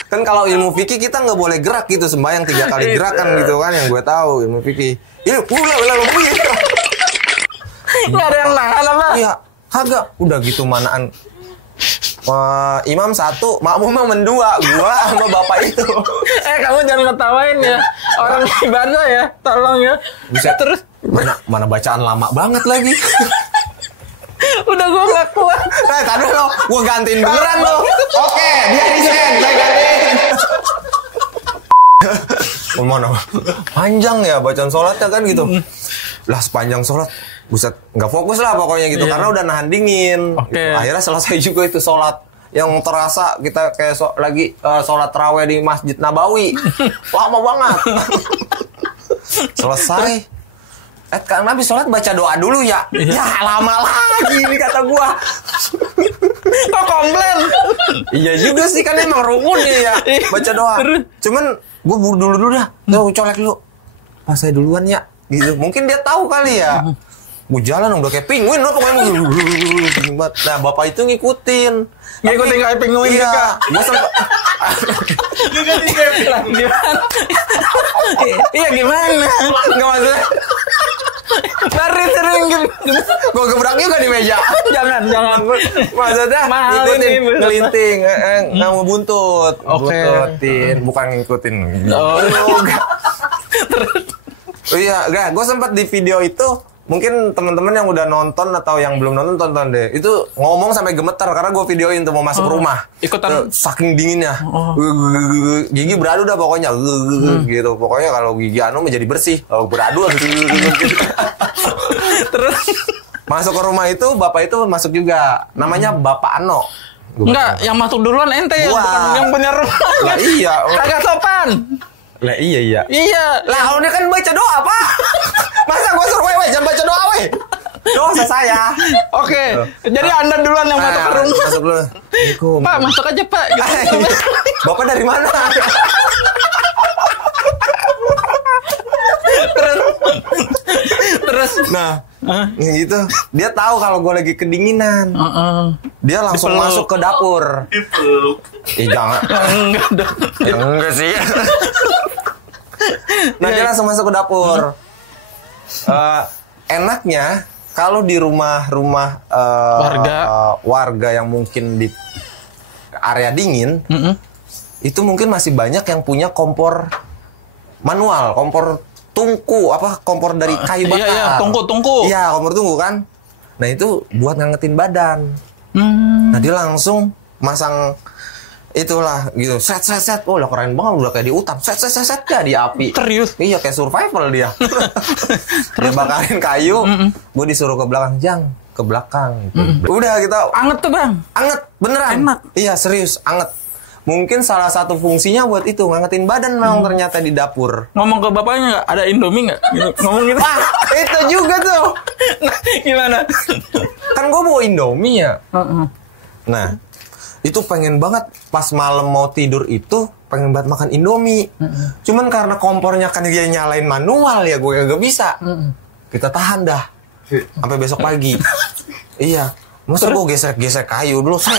Kan kalau ilmu fikih kita nggak boleh gerak gitu, sembahyang 3 kali gerakan gitu kan yang gue tahu ilmu fikih. Ini Nggak ada yang nahan apa? Iya, kagak. Udah gitu manaan. Imam 1, makmum 2, gua sama bapak itu. Kamu jangan ngetawain ya. Orang ibadah ya, tolong ya. Buset. Terus Mana bacaan lama banget lagi. udah gue nggak kuat. Tadi lo, gua gantiin beneran lo. Oke, dia di send, saya gantiin. Mana? Panjang ya bacaan sholatnya kan gitu. Lah sepanjang sholat, buset, nggak fokus lah pokoknya gitu. Karena udah nahan dingin. Oke. Akhirnya selesai juga itu sholat. Yang terasa kita kayak lagi sholat taraweh di Masjid Nabawi. Lama banget. Selesai. Karena habis sholat baca doa dulu ya. Ya lama lagi ini kata gua. Kok komplain? Iya juga sih kan emang rukunnya ya baca doa. Cuman gua dulu dah. Tuh colek dulu. Pas saya duluan ya. Gitu. Mungkin dia tahu kali ya. Gua jalan udah kayak penguin loh pokoknya. Nah bapak itu ngikutin. Ngikutin kayak penguin iya. juga. Gua sempat. Gimana? Iya gimana? Nggak maksudnya. Lari sering gitu. Gue gebrak juga di meja. Jangan. Maksudnya Mahal ngikutin, ini, bener. ngelinting, nggak mau buntut. Oke. Buntutin, bukan ngikutin. Oh. Enggak. Iya, enggak. Gue sempat di video itu, mungkin teman-teman yang udah nonton atau yang belum nonton tonton deh. Itu ngomong sampai gemetar karena gue videoin tuh mau masuk rumah. Ikutan. Saking dinginnya. Gigi beradu dah pokoknya. Gitu. Pokoknya kalau gigi anu menjadi bersih. Kalau beradu Terus masuk ke rumah itu, bapak itu masuk juga. Namanya Bapak Ano. enggak, yang masuk duluan ente ya, Wah. bukan yang punya rumah. Lah iya. Kagak sopan. Lah iya. Iya. Lah kalau dia kan baca doa, Pak. Masa gua suruh wewe jangan baca doa, we. Dosa saya. Oke. Jadi Anda duluan yang masuk ke rumah. Masuk dulu. Assalamualaikum. Pak, masuk aja, Pak. Gitu. Bapak dari mana? Terus Nah, gitu. Dia tahu kalau gue lagi kedinginan. Dia langsung Dipeluk. masuk ke dapur. Jangan. enggak dong. Ya, enggak sih. Nah, dia langsung masuk ke dapur. Enaknya kalau di rumah-rumah warga yang mungkin di area dingin, itu mungkin masih banyak yang punya kompor manual, kompor tungku, kompor dari kayu bakar. Iya, tungku. Iya, kompor tungku kan. Nah, itu buat ngangetin badan. Nah, dia langsung masang itulah gitu. Set. Oh, lah keren banget, udah kayak di hutan. Set ya di api. Serius? Iya, kayak survival dia. Dia bakarin kayu. Gue disuruh ke belakang, Jang, ke belakang. Gitu. Udah kita Anget tuh, Bang. anget beneran. Enak. Iya, serius, anget. Mungkin salah satu fungsinya buat itu, ngangetin badan memang ternyata di dapur. Ngomong ke bapaknya nggak? Ada Indomie nggak? Gitu. Ngomong gitu. Itu juga tuh. Nah, gimana? Kan gue bawa Indomie ya. Nah, itu pengen banget pas malam mau tidur itu pengen banget makan Indomie. Cuman karena kompornya kan dia nyalain manual ya, gue gak bisa. Kita tahan dah sampai besok pagi. Iya. Masa gue gesek kayu dulu, set.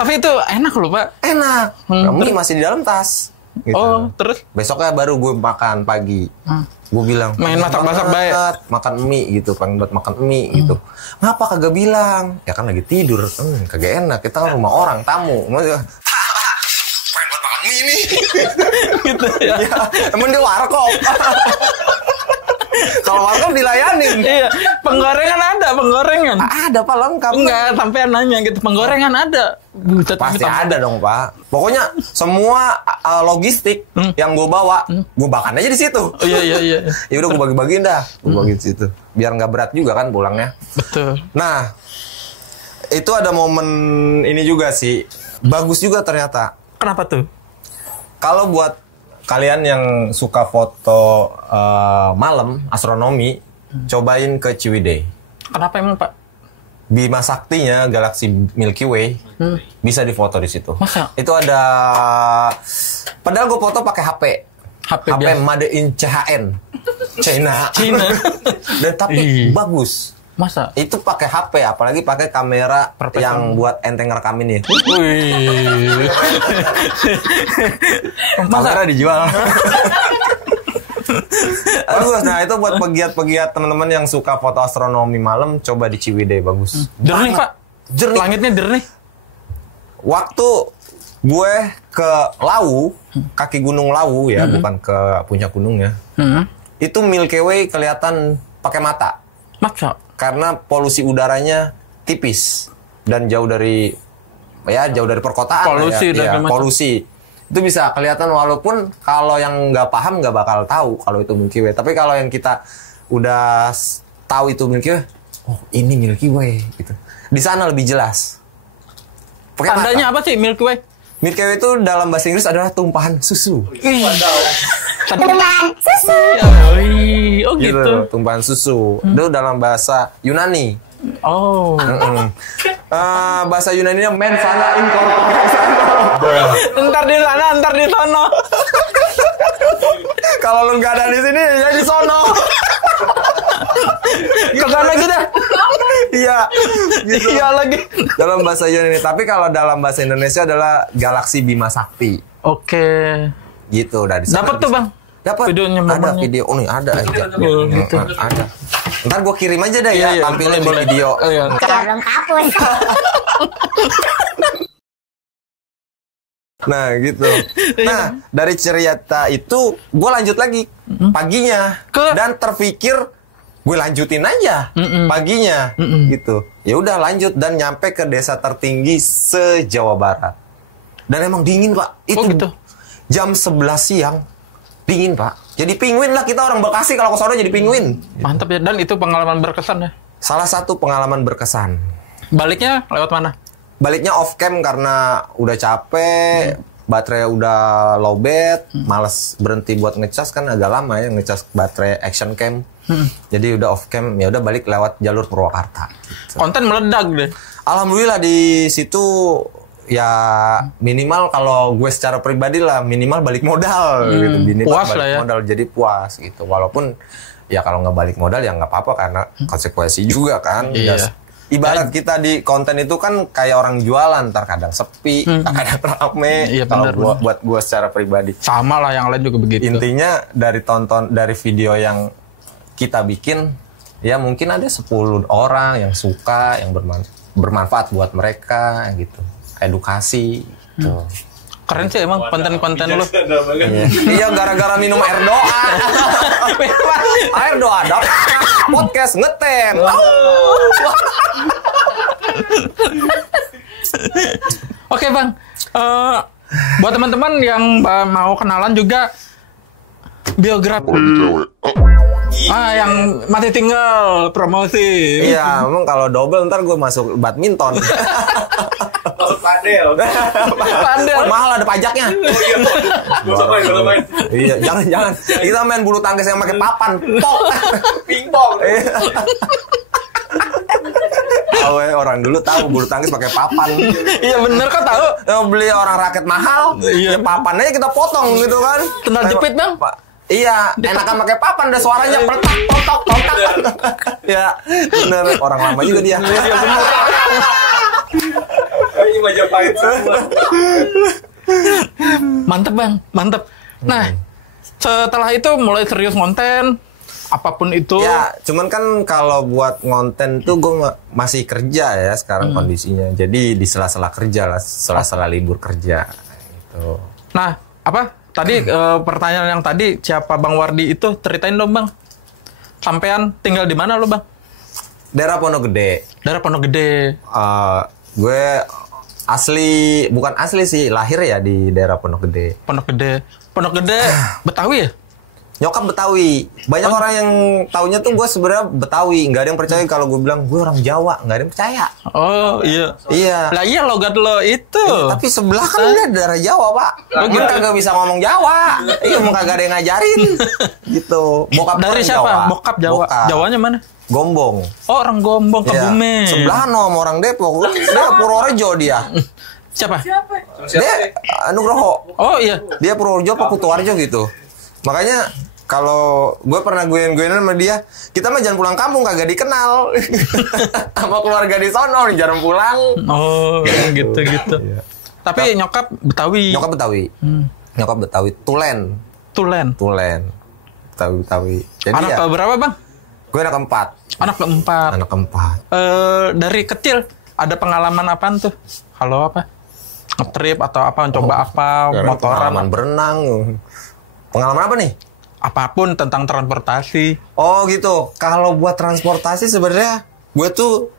Tapi itu enak loh, Pak. Enak. Mie masih di dalam tas. Gitu. Oh, terus? Besoknya baru gue makan pagi. Gue bilang Main masak-masak baik. makan mie gitu, pengen buat makan mie gitu. Ngapa kagak bilang? Ya kan lagi tidur, kagak enak. Kita kan rumah orang, tamu. Pengen buat makan mie nih. Gitu ya. Ya, emang dia warkop. Kalau warkop dilayanin. Iya, penggorengan ada. Ada Pak, lengkap. Enggak, sampai nanya gitu. Penggorengan ada. Buset, Pasti tapi ada dong Pak. Pokoknya semua logistik yang gue bawa, gue makan aja di situ. Oh, iya. Ya udah gue bagi-bagiin dah, gue bagiin di situ. Biar nggak berat juga kan pulangnya. Betul. Nah, itu ada momen ini juga sih. Bagus juga ternyata. Kenapa tuh? Kalau buat kalian yang suka foto malam, astronomi, cobain ke Ciwidey. Kenapa emang, Pak? Bima Saktinya galaksi Milky Way bisa difoto di situ. Masa? Itu ada. Padahal gue foto pakai HP biasa. made in CHN, China. Dan tapi bagus. Masa? Itu pakai HP, apalagi pakai kamera yang buat enteng rekam ini. Wih. Kamera dijual. Bagus. Nah, itu buat pegiat-pegiat teman-teman yang suka foto astronomi malam, coba di Ciwidey, bagus. Jernih, Pak. Jernih. Langitnya jernih. Waktu gue ke Lawu, kaki Gunung Lawu ya, bukan ke puncak gunungnya. Itu Milky Way kelihatan pakai mata. Masa? Karena polusi udaranya tipis dan jauh dari perkotaan. Polusi ya, dan macam. polusi. Itu bisa kelihatan walaupun kalau yang nggak paham nggak bakal tahu kalau itu Milky Way. Tapi kalau yang kita udah tahu itu Milky Way, oh ini Milky Way gitu. Di sana lebih jelas. Pakai Tandanya mata. apa sih Milky Way? Milky Way itu dalam bahasa Inggris adalah tumpahan susu. Tumpahan susu. Oh gitu. Tumpahan susu. Itu dalam bahasa Yunani. Oh. Bahasa Yunaninya mensana incorpore sano. Entar di sana, entar di sono. Kalau lu nggak ada di sini, ya di sono. Ke sana gitu. Iya. Gitu. Iya lagi. Dalam bahasa Yunani. Tapi kalau dalam bahasa Indonesia adalah galaksi Bima Sakti. Oke. Gitu. Dari sana. Dapat tuh, Bang. Dapat. Videonya, ada momennya. video. Oh nih ada aja. Oh, gitu. Ada. Ntar gue kirim aja deh ya. Iya, Tampilin di boleh. video. Iya. Karena belum hapus. Nah gitu. Nah dari cerita itu gue lanjut lagi paginya dan terpikir gue lanjutin aja paginya gitu. Ya udah lanjut dan nyampe ke desa tertinggi se-Jawa Barat. Dan emang dingin Pak. Itu gitu. jam 11 siang dingin Pak. Jadi penguin lah kita orang Bekasi kalau ke sono jadi penguin. Mantap ya, dan itu pengalaman berkesan ya. Salah satu pengalaman berkesan. Baliknya lewat mana? Baliknya off cam karena udah capek, baterai udah lowbat, males berhenti buat ngecas kan agak lama ya ngecas baterai action cam. Jadi udah off cam, ya udah balik lewat jalur Purwakarta. Gitu. Konten meledak deh. Alhamdulillah di situ ya minimal kalau gue secara pribadi lah minimal balik modal gitu. Minimal Puas balik lah ya. modal jadi puas gitu. Walaupun ya kalau nggak balik modal ya nggak apa-apa karena konsekuensi juga kan. Iya. Ya, ibarat kita di konten itu kan kayak orang jualan, ntar kadang sepi, kadang rame. Iya, Kalau benar. buat gue secara pribadi. Sama lah yang lain juga begitu. Intinya dari video yang kita bikin, ya mungkin ada 10 orang yang suka, yang bermanfaat buat mereka gitu. Edukasi gitu. Keren sih emang konten-konten lu. Iya gara-gara minum air doa. Air doa dok. Podcast ngeten. Oke Bang, buat teman-teman yang mau kenalan juga biografi. Lagi cewek. Yang mati tinggal promosi. Iya, memang kalau double ntar gue masuk badminton. Padel. Pandel. Mahal ada pajaknya. Belum main. Iya, jangan. Kita main bulu tangkis yang pakai papan. Pok. Pingpong. Tahu ya, orang dulu tahu bulu tangkis pakai papan. Iya bener kok tahu. Beli orang raket mahal, Iya. ya papannya kita potong gitu kan. Sendal jepit, Bang. Iya, enakan pakai papan udah suaranya peletak, potok. Ya, bener. Orang lama juga dia. Iya bener. Ini Majapahit semua. Mantep Bang, mantep. Nah, setelah itu mulai serius konten, apapun itu. Ya, cuman kan kalau buat ngonten tuh gue masih kerja ya sekarang kondisinya. Jadi di sela-sela kerja lah, sela-sela libur kerja. Gitu. Nah, apa? Tadi pertanyaan yang tadi, siapa Bang Wardi itu? Ceritain dong Bang. Sampean tinggal di mana lo Bang? Daerah Pondok Gede. Daerah Pondok Gede. Gue bukan asli sih, lahir ya di daerah Pondok Gede. Pondok Gede. Pondok Gede Betawi ya? Nyokap Betawi. Banyak orang yang taunya tuh gue sebenarnya Betawi. Nggak ada yang percaya kalau gue bilang gue orang Jawa. Nggak ada yang percaya. Oh iya. Iya. Lah iya logat lo itu. Tapi sebelah kan udah daerah Jawa, Pak. Gue kagak bisa ngomong Jawa. Iya, mau kagak ada yang ngajarin. Gitu. Bokap Dari orang siapa? Jawa. Bokap Jawa. Jawanya mana? Gombong. Oh, orang Gombong, Kebumen. Sebelahan sama orang Depok. Dia Purworejo dia. Siapa? Dia Nugroho. Oh iya. Dia Purworejo apa Kutoarjo gitu. Makanya kalau gue pernah guyon-guyonan sama dia, kita mah jangan pulang kampung kagak dikenal. Sama keluarga di sono jarang pulang. Oh, gitu. Tapi nyokap Betawi. Nyokap Betawi. Nyokap Betawi Tulen. Betawi. Jadi Anak berapa, Bang? Gue anak keempat. Anak keempat. Dari kecil ada pengalaman apaan tuh? Kalau apa? Ngetrip atau apa? Coba apa? Motoran? Pengalaman berenang. Pengalaman apa nih? Apapun tentang transportasi. Oh gitu. Kalau buat transportasi sebenarnya gue tuh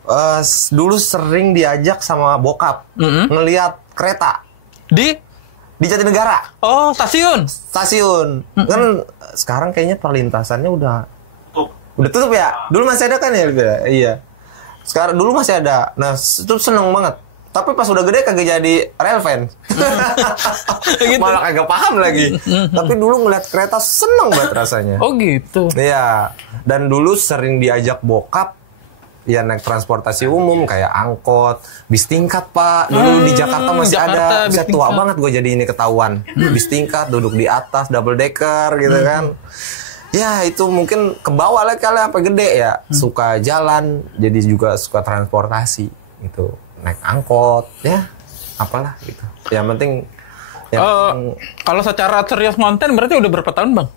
dulu sering diajak sama bokap ngelihat kereta Di Jatinegara. Oh, stasiun. Kan sekarang kayaknya perlintasannya udah tutup ya. Dulu masih ada kan ya? Iya. Sekarang dulu masih ada. Nah, itu seneng banget. Tapi pas udah gede kagak jadi relevan. Gitu. Malah kagak paham lagi. Tapi dulu ngeliat kereta seneng banget rasanya. Oh gitu. Iya. Dan dulu sering diajak bokap ya naik transportasi umum kayak angkot, bis tingkat Pak. Dulu di Jakarta masih ada. Bisa tua banget gue jadi ini ketahuan. Bis tingkat, duduk di atas, double decker gitu kan. Ya itu mungkin ke bawah lah kalian sampai gede ya. Suka jalan, jadi juga suka transportasi gitu. Naik angkot, ya apalah gitu. Yang penting. Kalau secara serius ngonten berarti udah berapa tahun, Bang?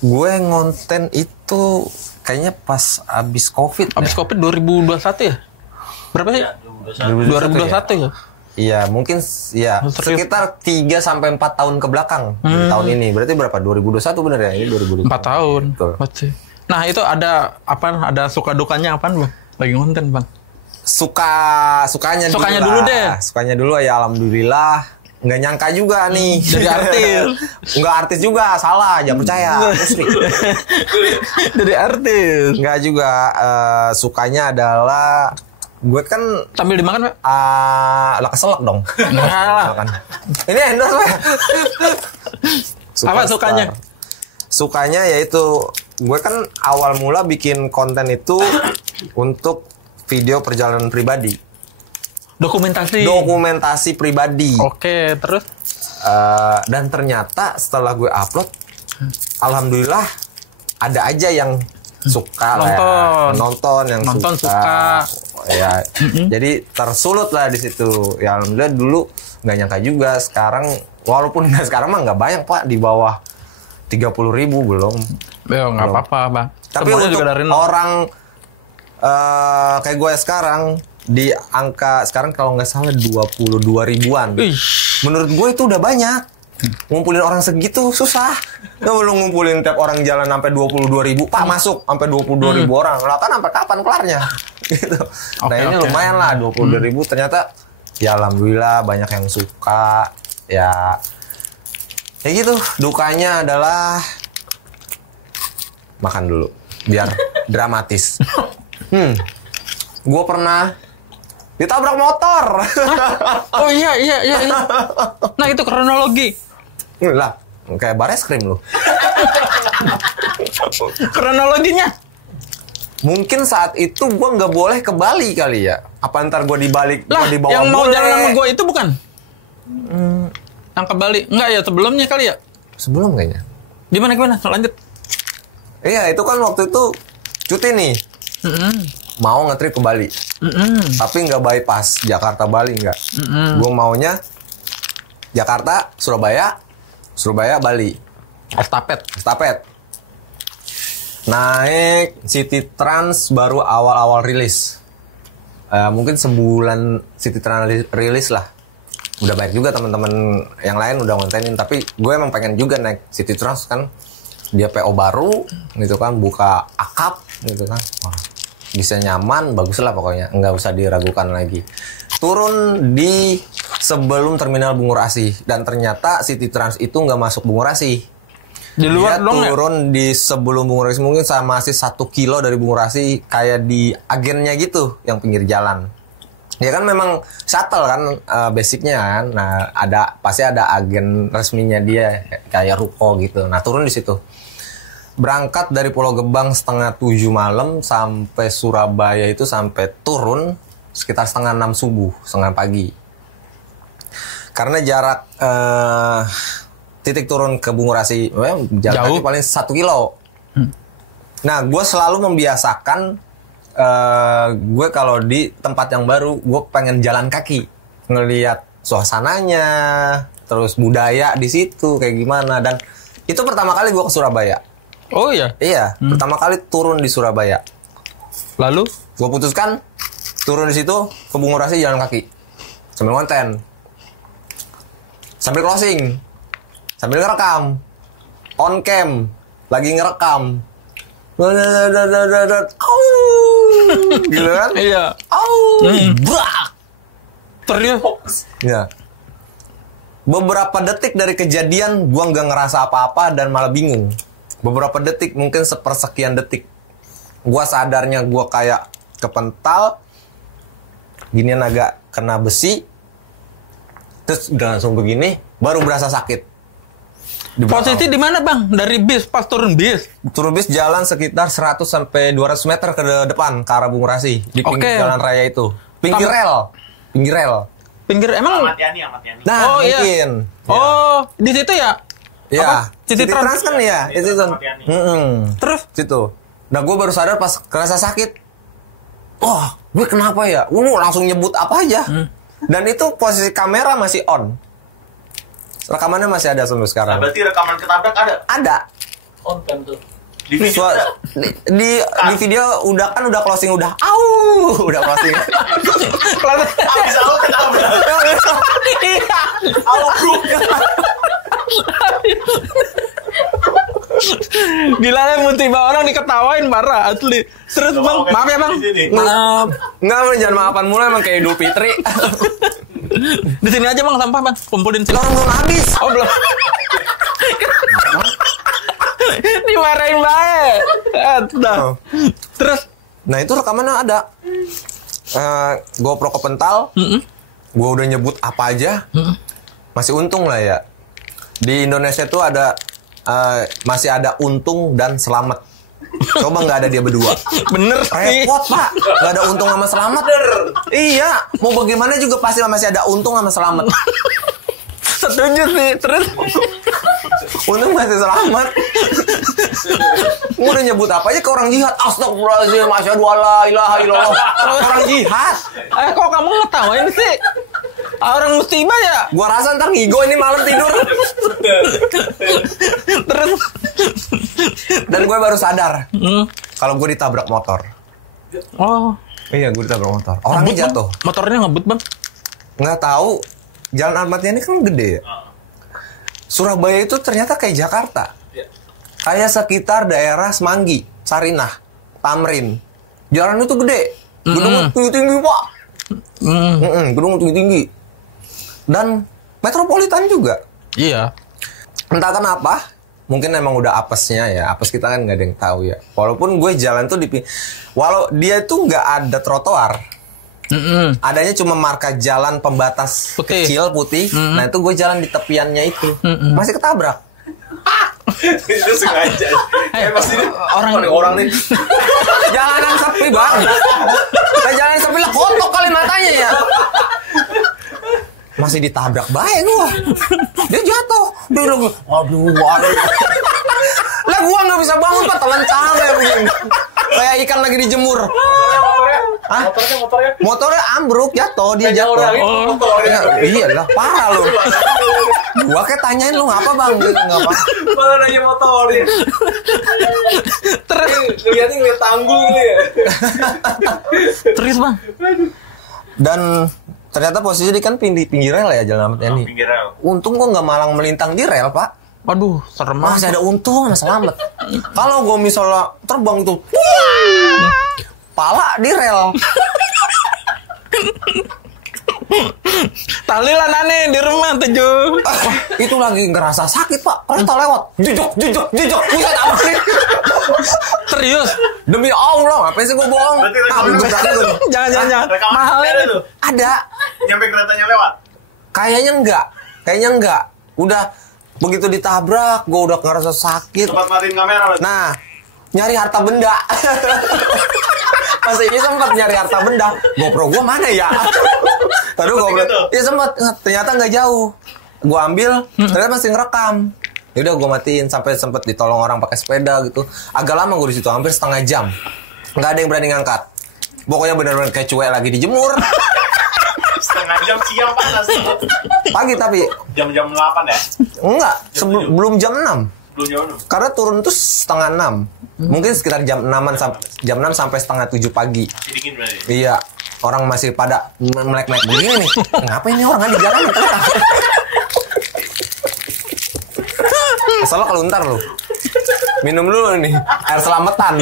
Gue ngonten itu kayaknya pas abis COVID. Abis COVID 2021 ya? Berapa sih? 2021 ya? Iya, mungkin ya sekitar 3-4 tahun ke belakang tahun ini. Berarti berapa? 2021 bener ya? Ini 2021. 4 tahun. Betul. Nah, itu ada apa? Ada suka dukanya apaan, Bang? Lagi ngonten, Bang. Sukanya dulu deh. Sukanya dulu ya alhamdulillah. Nggak nyangka juga nih. Jadi artis. Nggak artis juga, salah, jangan percaya. Musrik. Jadi artis. Nggak juga. Sukanya adalah gue kan sambil dimakan, Pak? lah keselak dong. Nah. Ini endorse, Pak. Apa sukanya? Sukanya yaitu gue kan awal mula bikin konten itu untuk video perjalanan pribadi. Dokumentasi pribadi. Oke, terus? Dan ternyata setelah gue upload, alhamdulillah ada aja yang suka nonton suka. Ya, jadi tersulut lah di situ. Ya alhamdulillah dulu nggak nyangka juga. Sekarang walaupun sekarang mah nggak banyak Pak, di bawah 30.000 belum. Ya nggak apa-apa, Bang. Tapi semuanya untuk juga dari orang kayak gue sekarang di angka sekarang kalau nggak salah 22 ribuan. Menurut gue itu udah banyak. Ngumpulin orang segitu susah. Nggak perlu ngumpulin tiap orang jalan sampai 22.000. Pak masuk sampai 22.000 orang. Lah kan sampai kapan kelarnya? Gitu. Nah ini lumayan lah 22.000. Ternyata ya alhamdulillah banyak yang suka. Ya gitu. Dukanya adalah makan dulu biar dramatis. Gue pernah ditabrak motor. Oh iya. Nah itu kronologi. Lah, kayak bareskrim lu. Kronologinya? Mungkin saat itu gue nggak boleh ke Bali kali ya. Apa ntar gue dibalik, lah, gue dibawa yang mau boleh. jalan sama gue itu bukan? Yang ke Bali? Enggak ya, sebelumnya kali ya? Sebelum kayaknya. Gimana? Lanjut. Iya, itu kan waktu itu cuti nih. Mau ngetrip ke Bali. Tapi nggak bypass Jakarta Bali nggak. Gue maunya Jakarta Surabaya Bali. Estafet. Naik City Trans baru awal rilis. Mungkin sebulan City Trans rilis lah. Udah banyak juga teman-teman yang lain udah ngontenin, tapi gue emang pengen juga naik City Trans kan. Dia PO baru gitu kan, buka akap gitu kan. Wah, bisa nyaman, bagus lah pokoknya, nggak usah diragukan lagi. Turun di sebelum terminal Bungurasi, dan ternyata City Trans itu nggak masuk Bungurasi. Di luar dia dong turun ya? Di sebelum Bungurasi, mungkin masih 1 kilo dari Bungurasi, kayak di agennya gitu, yang pinggir jalan. Ya kan memang shuttle kan basicnya kan. Nah pasti ada agen resminya dia kayak ruko gitu. Nah turun di situ. berangkat dari Pulau Gebang 6:30 malam sampai Surabaya itu sampai turun sekitar 5:30 subuh, 5 pagi. Karena jarak titik turun ke Bungurasi jalan kaki paling 1 kilo. Nah, gue selalu membiasakan gue kalau di tempat yang baru, gue pengen jalan kaki, ngelihat suasananya, terus budaya di situ kayak gimana. Dan itu pertama kali gue ke Surabaya. Oh iya? Iya, pertama kali turun di Surabaya. Lalu? Gue putuskan turun di situ ke Bungurasi jalan kaki, sambil konten, sambil closing, sambil ngerekam, on cam, lagi ngerekam. Gitu kan? Iya. Brak. Terus? Ya. Beberapa detik dari kejadian gua nggak ngerasa apa-apa dan malah bingung. Beberapa detik, mungkin sepersekian detik, gua sadarnya gua kayak kepental, ginian agak kena besi, terus udah langsung begini, baru berasa sakit. Posisi di mana bang? Dari bis, pas turun bis? Turun bis jalan sekitar 100 sampai 200 meter ke depan ke arah Bungurasi di pinggir jalan raya itu. Pinggir rel. Pinggir emang? Ahmad Yani. Nah, oh, mungkin. Iya. Oh, di situ ya? Ya. City Trans kan ya? Itu kan. Terus? Situ. Nah, gue baru sadar pas kerasa sakit. Wah, gue kenapa ya? Langsung nyebut apa aja. Dan itu posisi kamera masih on. Rekamannya masih ada sampai sekarang. Nah, berarti rekaman ketabrak ada? Ada. On kan tuh. Di video ada? Di video udah closing udah. Udah closing. Abis aku ketabrak. Halo bro. Gila nih, mau tiba orang diketawain marah asli. Terus bang, maaf ya bang. Maaf. Enggak, jangan maafan mulu, emang kayak Idul Fitri. Di sini aja bang, sampah bang, kumpulin sini. Orang belum habis. Oh belum. Dimarahin baik. Terus? Nah itu rekamannya ada. GoPro kepental. Gue udah nyebut apa aja. Masih untung lah ya. Di Indonesia tuh ada masih ada untung dan selamat. Coba nggak ada dia berdua. Bener sih. Repot pak. Nggak ada untung sama selamat. Iya. Mau bagaimana juga pasti masih ada untung sama selamat. Setuju sih. Terus? Untung masih selamat. Gue udah nyebut apa aja ke orang jihad. Astagfirullahaladzim. Asyhadu alla ilaha illallah. Orang jihad. Kok kamu ngetawain sih? Orang musibah ya? Gua rasa ntar ngigo ini malam tidur. Terus? Dan gue baru sadar kalau gue ditabrak motor. Oh. Iya, gue ditabrak motor. Orangnya jatuh. Bang? Motornya ngebut bang? Nggak tahu. Jalan Ahmad Yani kan gede ya. Surabaya itu ternyata kayak Jakarta. Kayak sekitar daerah Semanggi, Sarinah, Tamrin. Jalan itu gede. Gedung tinggi-tinggi pak. Gedung tinggi-tinggi. Dan metropolitan juga. Iya. Entah kenapa, mungkin emang udah apesnya ya. Apes kita kan nggak ada yang tahu ya. Walaupun gue jalan tuh walau dia tuh nggak ada trotoar. Adanya cuma marka jalan pembatas kecil putih. Nah itu gue jalan di tepiannya itu. Masih ketabrak. Itu sengaja. Pasti orang nih. Jalanan sepi bang. Nah, jalanan sepi lah kotok kali matanya ya. Masih ditabrak baik gua. Dia jatuh. Dia lagi, aduh. Lah gua nggak bisa bangun pak, telanjang kayak begini. Kayak ikan lagi dijemur. Motornya ambruk, jatuh, dia jatuh. Ya, iyalah, parah lu. Gua kayak tanyain lu ngapa bang? Nggak apa. Malah nanya motor ya. Terus Lihatnya ngeliat tanggul gitu ya. terus bang. Dan ternyata posisi dia kan pinggir rel ya Jalan Ahmad Yani. Pinggir rel. Untung gua nggak malang melintang di rel pak. Waduh, serem banget. Masih ada untung sama selamat. Kalau gua misalnya terbang tuh, pala di rel. Tahlilan aneh di rumah 7. Itu lagi ngerasa sakit pak. Kereta lewat. Jujok. Buset apa sih? Serius? Demi Allah, ngapain sih gua bohong? Berarti rekaman Jangan. Rekaman Mahal ada ini. tuh. Ada. Nyampe keretanya lewat. Kayaknya enggak. Udah Begitu ditabrak, gue udah ngerasa sakit. Sempat matiin kamera. Nah, nyari harta benda. Pas ini sempat nyari harta benda. GoPro gue mana ya? Tadi GoPro. Ya sempat, ternyata nggak jauh. Gue ambil, ternyata masih ngerekam. Ya udah gue matiin sampai sempat ditolong orang pakai sepeda gitu. Agak lama gue di situ, hampir setengah jam. Nggak ada yang berani ngangkat. Pokoknya benar-benar kayak cuek lagi dijemur. Setengah jam siang panas. Pagi tapi. Jam-jam 8 ya? Enggak, belum jam 6. Belum jam 6. Karena turun tuh setengah 6. Mungkin sekitar jam 6 sampai setengah 7 pagi. Masih dingin berarti. Iya, orang masih pada melek-melek begini nih. Kenapa ini orang di jalan? Soalnya kalau ntar lu minum dulu nih air selamatan.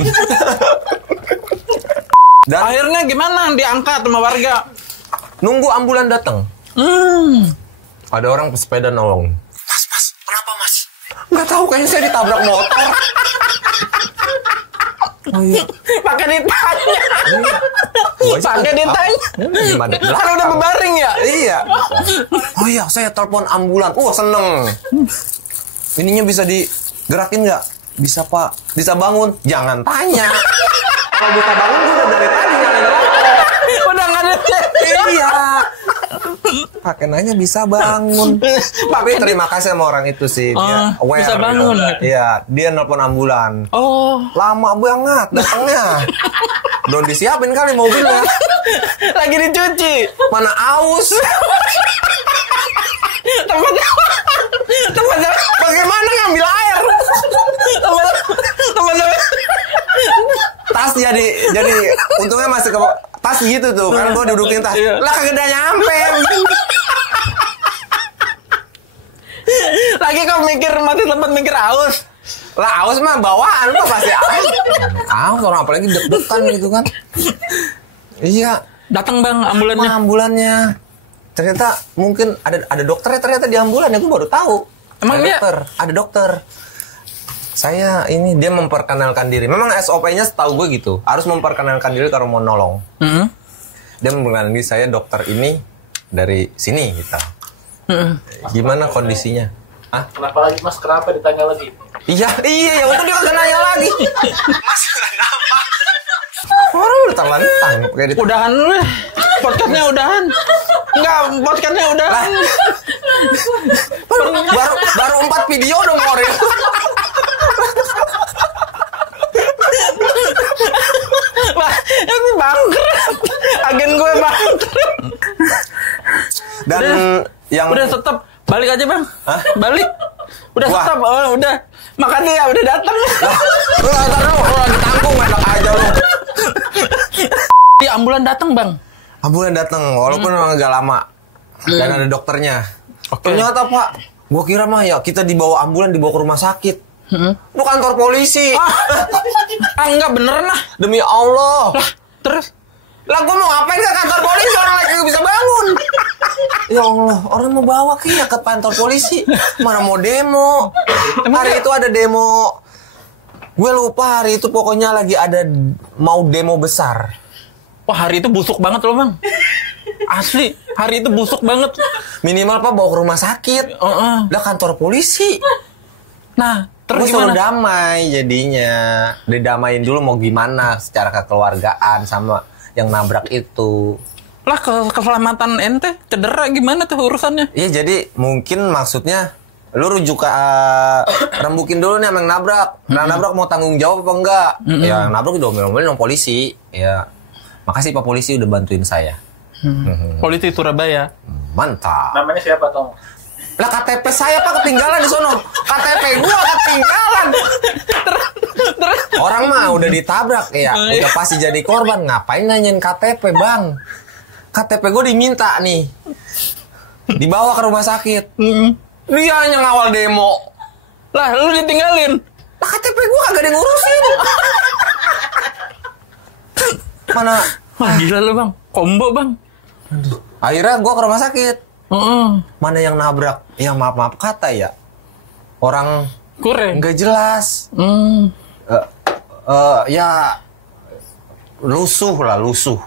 Dan Akhirnya gimana diangkat sama warga? nunggu ambulan datang. Ada orang pesepeda nolong. Mas, kenapa mas? Nggak tahu, kayaknya saya ditabrak motor. Oh iya. Pakai ditanya. Pakai ditanya. Gimana? Kan udah berbaring ya? Iya. Oh iya, saya telepon ambulan. Seneng. Ininya bisa digerakin nggak? Bisa pak. Bisa bangun? Jangan tanya. Kalau bisa bangun, gue udah dari tadi nyalain rokok. Udah nggak ada. Iya. Pakai nanya bisa bangun. Tapi terima kasih sama orang itu sih. Dia aware. Bisa bangun. Iya, dia nelpon ambulan. Oh, Lama banget datangnya. Belum disiapin kali mobilnya. lagi dicuci. Mana aus? Teman Bagaimana ngambil air? teman-teman. Tas jadi untungnya masih ke tas gitu tuh kan, gua dudukin tas. Iya. Lah kagak ada nyampe. Lagi kau masih sempat mikir aus. Lah aus mah bawaan mah pasti aus. Aus orang apalagi deg-degan gitu kan. Iya, Datang bang ambulannya. ambulannya. Ternyata mungkin ada dokternya ternyata di ambulan ya, gua baru tahu. Emang ada iya? dokter, ada dokter. Saya ini dia memperkenalkan diri. Memang SOP-nya setahu gue gitu. Harus memperkenalkan diri kalau mau nolong. Dia memperkenalkan diri, saya dokter ini dari sini gitu. Gimana kondisinya? Hah? Kenapa lagi mas? Kenapa ditanya lagi? Iya, ya udah dia kagak nanya lagi. Mas kenapa? Orang udah terlentang kayak gitu. Udahan lu ya. Podcastnya udahan. Enggak, podcastnya udahan. Baru 4 video dong Moril. Wah, ini bangkrut. Agen gue bangkrut. Dan yang Udah stop. Balik aja bang. Hah? Balik. Udah Wah. stop. Oh, udah. Makanya ya udah datang. lu lagi tanggung enak aja lu. Di ambulan datang bang. Ambulan datang walaupun memang agak lama. Dan ada dokternya. Ternyata Pak, gua kira mah ya kita dibawa ambulan dibawa ke rumah sakit. Lu kantor polisi. Enggak beneran lah. Demi Allah. Lah, terus Lah gua mau ngapain ke kantor polisi, orang lagi bisa bangun. Ya Allah, orang mau bawa ke kantor polisi. Mana mau demo. Hari itu ada demo. Gue lupa hari itu, pokoknya lagi ada mau demo besar. wah hari itu busuk banget loh bang. Asli, hari itu busuk banget. Minimal Pak bawa ke rumah sakit. Lah kantor polisi. Nah, terus Terus gimana? damai jadinya. Didamain dulu mau gimana secara kekeluargaan sama yang nabrak itu. Lah keselamatan ente cedera gimana tuh urusannya? Iya, jadi mungkin maksudnya lu rujuk ke rembukin dulu nih sama yang nabrak. Nah, nabrak mau tanggung jawab apa enggak? Ya nabrak diomelin sama polisi. Ya makasih Pak polisi udah bantuin saya. Polisi Surabaya. Mantap. Namanya siapa Tom? Lah KTP saya Pak ketinggalan di sono. KTP gua ketinggalan. Orang mah udah ditabrak ya, udah pasti jadi korban. Ngapain nanyain KTP, Bang? KTP gua diminta nih. Dibawa ke rumah sakit. Dia hanya ngawal demo. Lah, lu ditinggalin. Lah KTP gua kagak ada yang ngurusin. Mana? Wah, gila lu, Bang. Combo, Bang. Akhirnya gua ke rumah sakit. Heeh. Mana yang nabrak? Ya maaf kata ya. Orang Kurang. nggak jelas. Ya lusuh.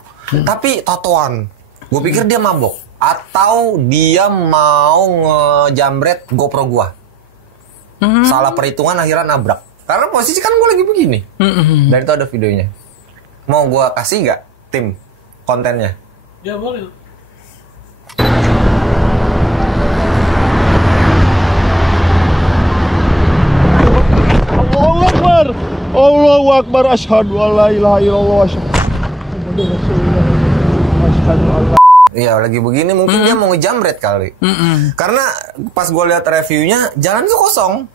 Tapi tatoan. Gue pikir dia mabok atau dia mau ngejamret GoPro gua. Salah perhitungan akhirnya nabrak. Karena posisi kan gue lagi begini. Dan itu ada videonya. Mau gue kasih nggak tim kontennya? Ya boleh. Allahu Akbar, asyhadu an la ilaha illallah, asyhadu an la. Iya, lagi begini mungkin dia mau ngejamret kali. Karena pas gue lihat reviewnya, jalan itu kosong.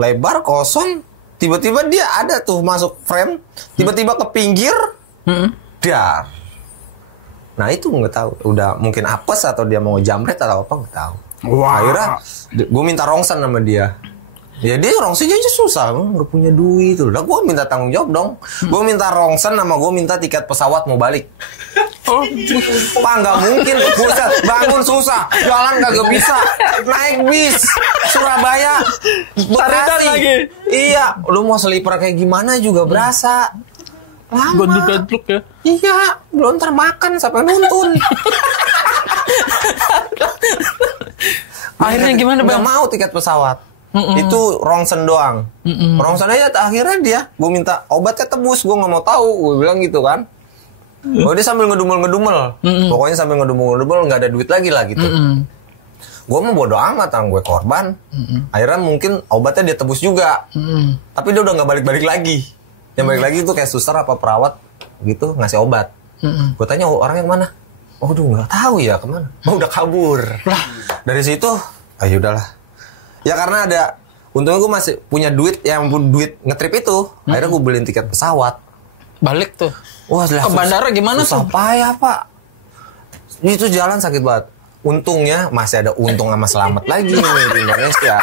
Lebar kosong, tiba-tiba dia ada tuh masuk frame, tiba-tiba ke pinggir, dar. Nah itu nggak tahu, udah mungkin apes atau dia mau ngejamret atau apa nggak tahu. Akhirnya gue minta rongsen sama dia. Ya dia rongsen aja susah, nggak punya duit tuh. Lah gue minta tanggung jawab dong. Gue minta rongsen sama gue minta tiket pesawat mau balik. Pak nggak mungkin, buset, bangun susah, jalan kagak bisa, naik bis Surabaya, Bekasi. Iya, lu mau sleeper kayak gimana juga berasa. Lama. Gondruk ya. Iya, belum termakan sampai nuntun. Akhirnya gimana Bang? Nggak mau tiket pesawat. Itu rongsen doang. Rongsen aja akhirnya dia, gue minta obatnya tebus, gue nggak mau tahu, gue bilang gitu kan. Oh dia sambil ngedumel-ngedumel. Pokoknya sambil ngedumel-ngedumel nggak ada duit lagi lah gitu. Gue mau bodo amat, gue korban. Akhirnya mungkin obatnya dia tebus juga. Tapi dia udah nggak balik-balik lagi. Yang balik lagi itu kayak suster apa perawat gitu ngasih obat. Gue tanya orangnya kemana? Oh nggak tahu ya kemana. Oh udah kabur. Dari situ, ayo udahlah. Ya karena ada, untungnya gue masih punya duit yang duit ngetrip itu. Akhirnya gue beliin tiket pesawat. Balik tuh. Wah, ke bandara gimana susah payah Pak. Itu jalan sakit banget. Untungnya masih ada untung sama selamat lagi nih di Indonesia.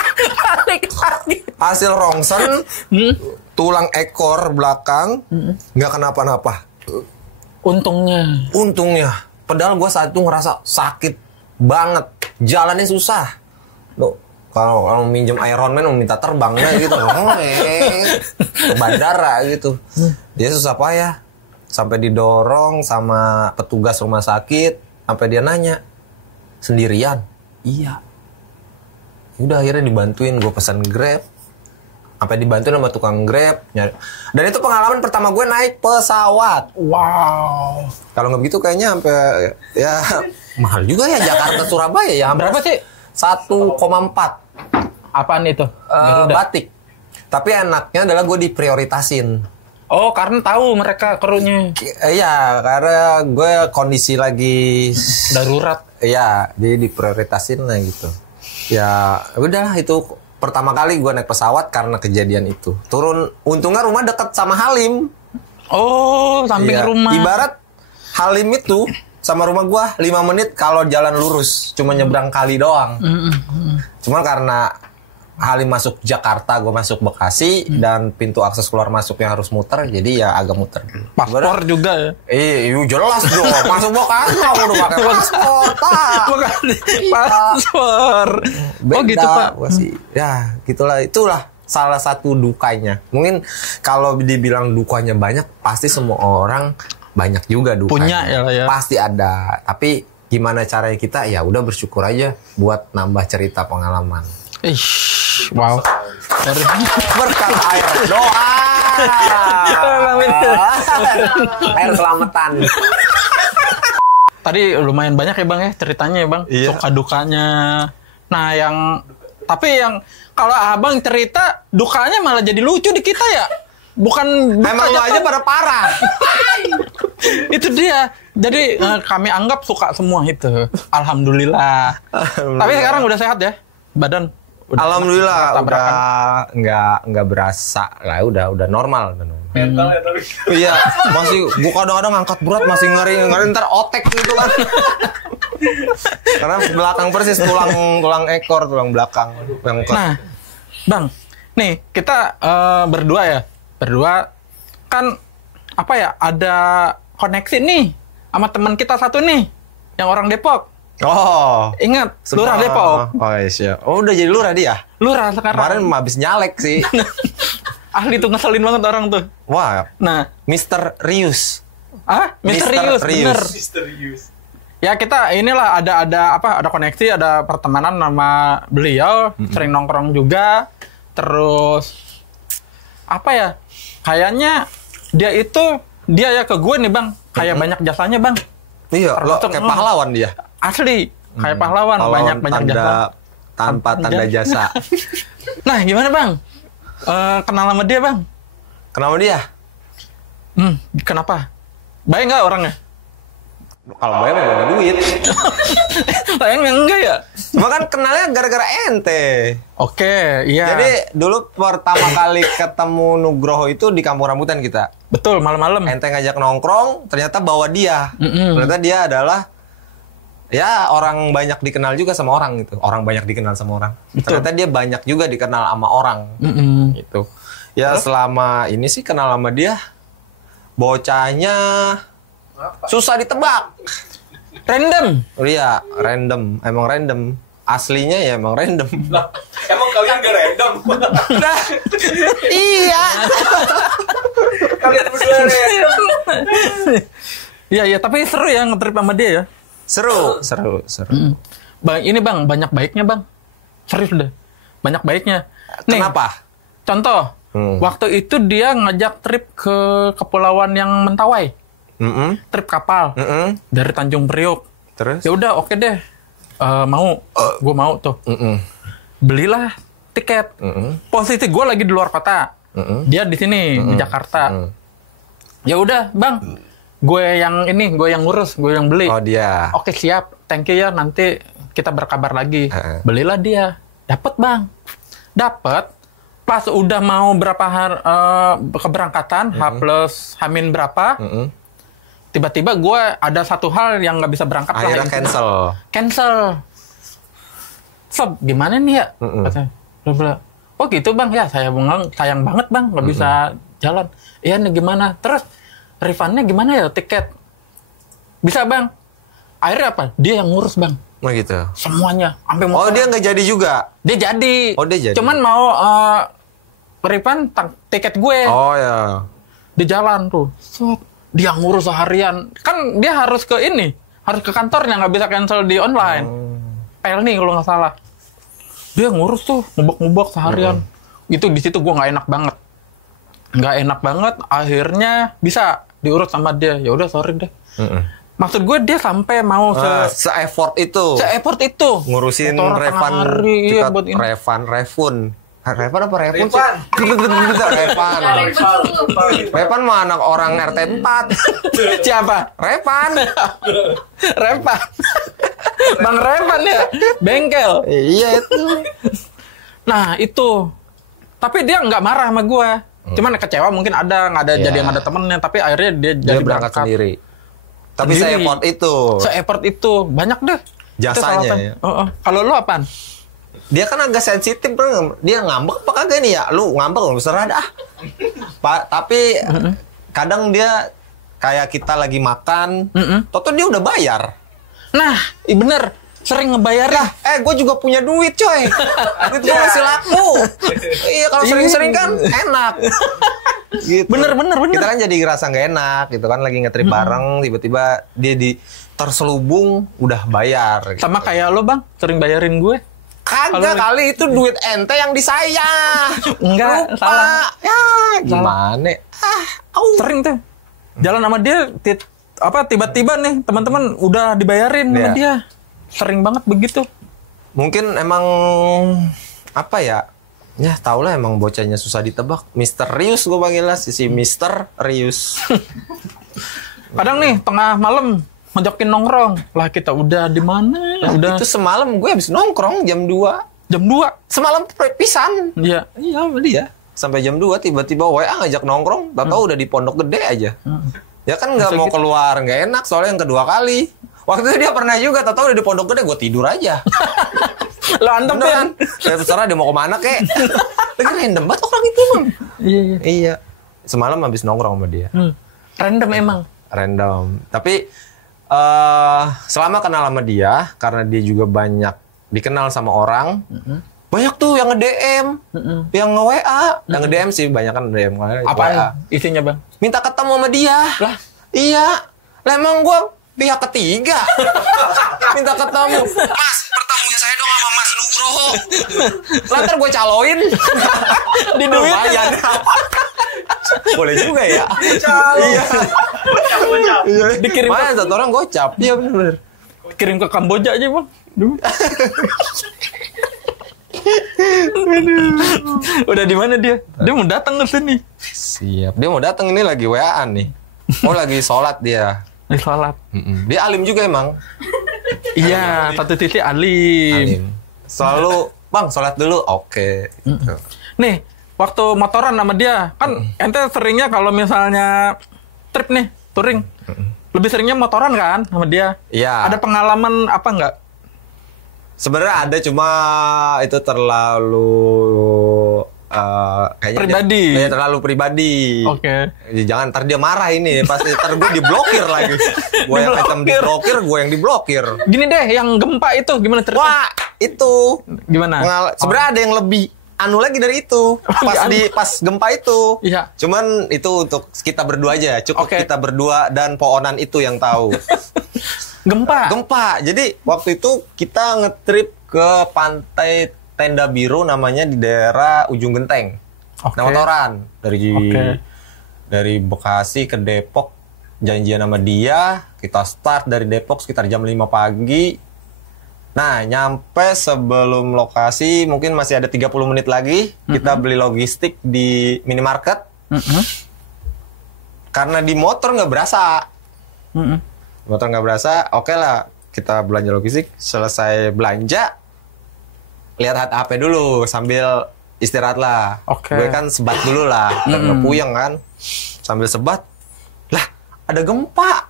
Hasil rongsen, tulang ekor belakang nggak kenapa-napa. Untungnya. Padahal gue saat itu ngerasa sakit banget. Jalannya susah. Loh, kalau minjem Iron Man mau minta terbangnya gitu. Ke bandara gitu. Dia susah payah. Sampai didorong sama petugas rumah sakit. Sampai dia nanya, sendirian? Iya. Udah akhirnya dibantuin, gue pesan Grab. Sampai dibantuin sama tukang Grab. Dan itu pengalaman pertama gue naik pesawat. Wow. Kalau nggak begitu kayaknya sampai ya mahal juga ya Jakarta Surabaya ya. Berapa sih? 1,4. Apaan itu? Batik. Tapi enaknya adalah gue diprioritasin. Oh, karena tahu mereka krunya. Iya, karena gue kondisi lagi darurat. Iya, jadi diprioritasin lah gitu. Ya, udahlah itu pertama kali gue naik pesawat karena kejadian itu. Turun, untungnya rumah dekat sama Halim. Oh, samping rumah. Ibarat Halim itu sama rumah gue 5 menit kalau jalan lurus, cuma nyebrang kali doang. Cuma karena Halim masuk Jakarta, gue masuk Bekasi, dan pintu akses keluar masuknya harus muter, jadi ya agak muter. Paspor juga ya? Iya, jelas dong. Masuk Bekasi aku udah pakai paspor, Pak. Paspor. Oh gitu Pak. Ya, itulah salah satu dukanya. Mungkin kalau dibilang dukanya banyak, pasti semua orang banyak juga dukanya. Punya ya. Pasti ada. Tapi gimana caranya kita? Ya udah bersyukur aja buat nambah cerita pengalaman. Wow. Berkat air doa. Air selamatan. Tadi lumayan banyak ya Bang ya ceritanya ya Bang. Iya. Suka dukanya. Nah tapi yang kalau Abang cerita dukanya malah jadi lucu di kita ya. Bukan emang lo aja pada parah. Itu dia. Jadi kami anggap suka semua itu. Alhamdulillah. Tapi sekarang udah sehat ya badan. Alhamdulillah udah nggak berasa lah, udah normal. Mental ya tapi. Iya, masih gua kadang-kadang ngangkat berat masih ngeri ntar otek gitu kan. Karena belakang persis tulang ekor, tulang belakang. Nah, Bang, nih kita berdua kan apa ya, ada koneksi nih sama teman kita satu nih yang orang Depok. Oh, ingat Lurah Depok. Oh iya. Oh udah jadi lurah dia. Lurah sekarang. Kemarin habis nyalek sih. Ahli tuh ngeselin banget orang tuh. Wah. Nah, Mr. Rius. Misterius, bener. Misterius. Ya kita inilah ada koneksi, ada pertemanan sama beliau, sering nongkrong juga. Terus apa ya? Kayaknya dia ya ke gue nih bang, kayak banyak jasanya bang. Iya, lo kayak pahlawan dia. Asli, kayak pahlawan, banyak jasa. Tanpa tanda jasa. Nah, gimana bang? Kenal sama dia bang? Kenapa dia? Kenapa? Baik nggak orangnya? Kalau bayar mah gak duit. Sayang enggak ya? Cuma kan kenalnya gara-gara ente. Oke, iya. Jadi dulu pertama kali ketemu Nugroho itu di Kampung Rambutan kita. Betul, malam-malam. Ente ngajak nongkrong, ternyata bawa dia. Ternyata dia adalah ya orang banyak dikenal juga sama orang gitu. Orang banyak dikenal sama orang. Betul. Ternyata dia banyak juga dikenal sama orang. Gitu. Ya selama ini sih kenal sama dia, bocahnya susah ditebak. Random. Iya, random. Emang random. Aslinya ya emang random. Emang kalian gak random? Nah, iya. Kalian berdua random. Iya, tapi seru ya ngetrip sama dia ya. Seru. Bang, ini bang, banyak baiknya bang. Serius deh. Banyak baiknya. Nih, Kenapa? contoh. Waktu itu dia ngajak trip ke kepulauan yang Mentawai. Trip kapal. Dari Tanjung Priok. Terus? Ya udah, oke deh. Mau. Gue mau tuh. Belilah tiket. Posisi gue lagi di luar kota. Dia di sini, di Jakarta. Ya udah, bang. Gue yang ngurus, gue yang beli. Oh, dia. Oke, siap. Thank you ya, nanti kita berkabar lagi. Belilah dia. Dapat, bang. Dapat. Pas udah mau berapa hari keberangkatan, H+H- berapa, tiba-tiba gue ada satu hal yang nggak bisa berangkat. Akhirnya Cancel. Sob, gimana nih ya? Katanya. Oh gitu bang, ya sayang banget bang, nggak bisa jalan. Iya nih gimana? Terus refundnya gimana ya tiket? Bisa bang. Akhirnya apa? Dia yang ngurus bang. Oh gitu. Semuanya. Sampai mau. Oh dia nggak jadi juga? Dia jadi. Oh dia jadi. Cuman mau refund tiket gue. Oh ya. Di jalan tuh. Dia ngurus seharian. Kan dia harus ke ini. Harus ke kantornya. Nggak bisa cancel di online. Pelni kalau nggak salah. Dia ngurus tuh. Ngubek-ngubek seharian. Itu di situ gue nggak enak banget. Nggak enak banget. Akhirnya bisa diurus sama dia. Ya udah sorry deh. Maksud gue dia sampai mau se-effort itu. Se-effort itu. Ngurusin refund. Iya buat ini. Refund apa refund sih? Refund. Revan mah anak orang RT 4. Siapa? Revan. Bang Revan ya? Bengkel. Iya itu. Nah itu. Tapi dia nggak marah sama gue. Cuman kecewa mungkin ada. Nggak ada jadi yang ada temennya. Tapi akhirnya dia jadi berangkat sendiri. Tapi se-effort itu. Se-effort itu. Banyak deh. Jasanya ya. Kalau lu apaan? Dia kan agak sensitif, dia ngambek apa kagak nih ya? Lu ngambek lu serah dah. Tapi kadang dia kayak kita lagi makan, toto dia udah bayar. Nah, bener. Sering ngebayar lah. Gue juga punya duit coy. Duit gue masih laku. Iya kalau sering-sering kan enak. Gitu. Bener. Kita kan jadi ngerasa nggak enak gitu kan, lagi ngetrip bareng, tiba-tiba dia terselubung udah bayar. Gitu. Sama kayak lo bang, sering bayarin gue. Kagak kali itu duit ente yang di saya. Enggak, lupa. salah. Ya, gimana? Sering tuh. Jalan sama dia tiba-tiba nih teman-teman udah dibayarin sama dia. Sering banget begitu. Mungkin emang apa ya? Ya tau lah emang bocahnya susah ditebak. Misterius gue panggil lah si Mister Rius. Kadang nih tengah malam ngajakin nongkrong. Lah kita udah di mana? Udah. Itu semalam gue habis nongkrong jam 2. Jam 2. Semalam pisan. Iya dia. Sampai jam 2 tiba-tiba WA ngajak nongkrong, tahu udah di Pondok Gede aja. Ya kan nggak mau keluar, nggak enak soalnya yang kedua kali. Waktu itu dia pernah juga, tahu udah di Pondok Gede, gue tidur aja. Lo antem kan? Ya terserah dia mau kemana kek. Lagi random banget orang itu bang. Iya. Semalam habis nongkrong sama dia. Random emang. Random. Tapi selama kenal sama dia, karena dia juga banyak dikenal sama orang, banyak tuh yang nge-DM, yang nge-WA. Yang nge-DM sih banyak kan DM. Apa isinya bang? Minta ketemu sama dia. Lah? Iya. Lah emang gue pihak ketiga. Minta ketemu. Mas, pertemuin saya dong sama Mas lu bro. Lantar gue caloin. Di duit. Lumayan. Boleh juga ya. Iya. Dikirim Mana satu orang gocap. Iya bener. kirim ke Kamboja aja, Bang. Udah di mana dia? Dia mau datang ke sini. Siap. Dia mau datang ini lagi WA-an nih. Oh lagi sholat dia. Lagi sholat. Dia alim juga emang. Iya, satu sisi alim. Alim. Selalu, Bang sholat dulu. Oke. Gitu. Nih, waktu motoran sama dia, kan ente seringnya kalau misalnya trip nih, touring. Lebih seringnya motoran kan sama dia? Iya. Ada pengalaman apa enggak? Sebenarnya ada, cuma itu terlalu kayaknya Pribadi. terlalu pribadi. Oke. Jangan ntar dia marah ini, pasti ntar gue diblokir lagi. Gue yang item diblokir, gue yang diblokir. Gini deh, yang gempa itu gimana ceritanya? Wah, itu Gimana? sebenarnya ada yang lebih anu lagi dari itu. Pas gempa itu. Iya. Cuman itu untuk kita berdua aja, cukup Oke. kita berdua dan Poonan itu yang tahu. Gempa. Jadi waktu itu kita ngetrip ke pantai Tenda Biru namanya di daerah Ujung Genteng. Oke. Nah, motoran Oke. dari Bekasi ke Depok, janjian sama dia, kita start dari Depok sekitar jam 5 pagi. Nah, nyampe sebelum lokasi mungkin masih ada 30 menit lagi, kita beli logistik di minimarket. Karena di motor nggak berasa. Motor nggak berasa, oke lah, kita belanja logistik, selesai belanja, lihat HP dulu sambil istirahat lah. Oke. Gue kan sebat dulu lah, nggak puyeng kan, sambil sebat, lah ada gempa.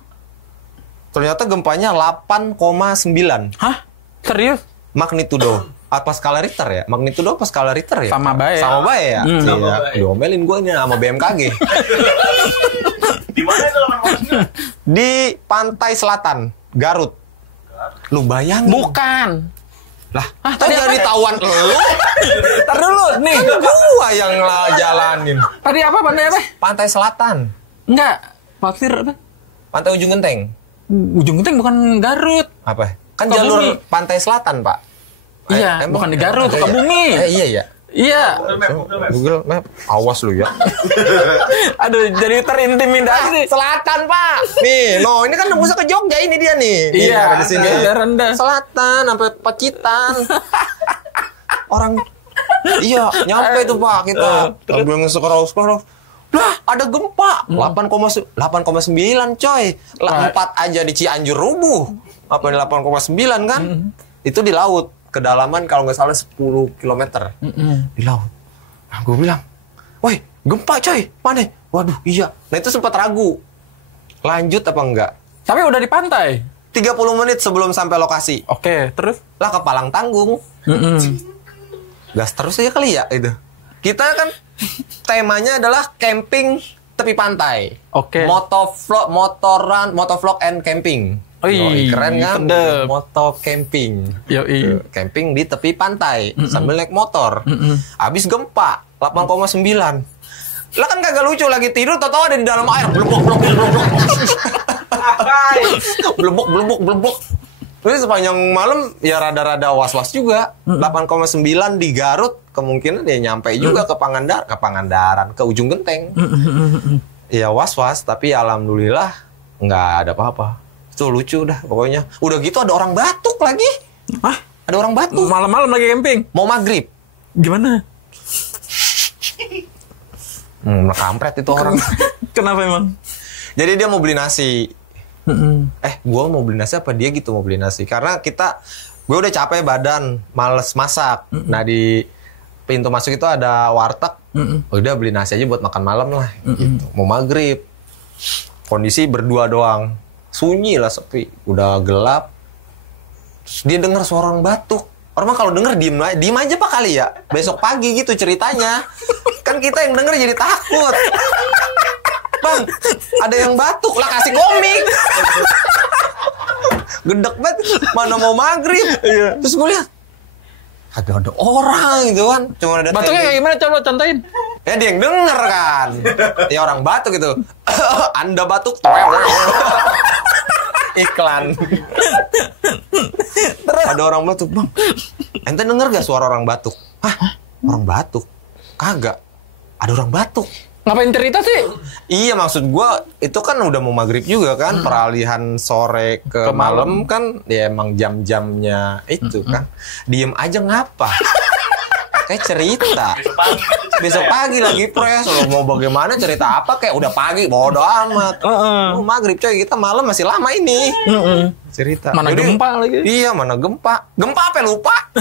Ternyata gempanya 8,9 Hah? Serius? magnitudo. Apa skala Richter ya? Magnitudo apa skala Richter ya? Sama bae. Sama bae ya? Sama Iya. bae. Diomelin gue ini sama BMKG. Di mana itu 8,9? Di pantai selatan, Garut. Lu bayangin. Bukan. Lah, tadi tadi apa jadi ya? tawan lu. Ntar dulu, nih. Gua yang jalanin. Tadi apa pantai apa? Pantai selatan, Enggak. Pasir apa? pantai Ujung Genteng. Ujung Genteng bukan Garut. Apa? Kan Sukabumi. jalur pantai selatan, Pak. Iya, Emang- bukan di Garut, emang ada Sukabumi. ya? Iya ya. Iya. Google Map, awas lu ya. Aduh, jadi terintimidasi. Selatan, Pak. Nih, no, ini kan nembusnya ke Jogja ini dia nih. Nih, Iya, ada di sini. agak rendah. Selatan sampai Pacitan. Orang iya, nyampe tuh Pak kita. Sambil nge-scroll. Lah, ada gempa. 8,9 coy. Lah, 4 aja di Cianjur rubuh. Apa ini 8,9 kan? Itu di laut. Kedalaman kalau nggak salah 10 km. Di laut. Nah, gue bilang, woi, gempa coy. Mana? Waduh, iya. Nah, itu sempat ragu. Lanjut apa enggak? Tapi udah di pantai. 30 menit sebelum sampai lokasi. Oke, terus? Lah, ke Palang Tanggung. Gas terus aja kali ya itu. Kita kan temanya adalah camping tepi pantai. Oke. Motovlog and camping. Oi, Yoi, keren kan? sedep. Moto camping. Yoi. Camping di tepi pantai sambil naik motor. Habis gempa 8,9. Lah kan kagak lucu lagi tidur tau-tau ada di dalam air. Blebok. Terus sepanjang malam ya rada-rada was-was juga. 8,9 di Garut, kemungkinan dia nyampe juga ke Pangandaran, ke Ujung Genteng. Ya was-was, tapi alhamdulillah nggak ada apa-apa. Itu lucu dah pokoknya. Udah gitu ada orang batuk lagi. Hah? Ada orang batuk. Malam-malam lagi camping. Mau maghrib. Gimana? Kampret itu orang. Kenapa emang? Jadi dia mau beli nasi. Gue mau beli nasi apa dia gitu mau beli nasi. Karena gue udah capek badan, males masak. Nah di pintu masuk itu ada warteg. Udah beli nasi aja buat makan malam lah. Gitu. Mau maghrib. Kondisi berdua doang. Sunyi lah, sepi. Udah gelap. Terus dia dengar suara orang batuk. Orang mah kalau denger diem aja Pak kali ya. Besok pagi gitu ceritanya. Kan kita yang denger jadi takut. Bang, ada yang batuk lah, kasih komik. Gedek banget, mana mau maghrib. Terus gue lihat, ada orang gitu kan. Cuma ada Batuknya kayak gimana? Coba contohin. ya dia yang denger kan. Ya orang batuk gitu. Anda batuk. Iklan. Ada orang batuk, Bang. Ente denger gak suara orang batuk? Hah? Orang batuk? Kagak. Ada orang batuk. Ngapain cerita sih? Iya, maksud gua itu kan udah mau maghrib juga kan, peralihan sore ke malam kan, ya emang jam-jamnya itu kan. Diem aja ngapa? Kayak cerita. Besok pagi lagi press, lo mau bagaimana cerita apa? Kayak udah pagi, bodo amat. Maghrib coy, kita malam masih lama ini. Cerita. Mana Jadi, gempa lagi? Iya, mana gempa. Gempa apa lupa?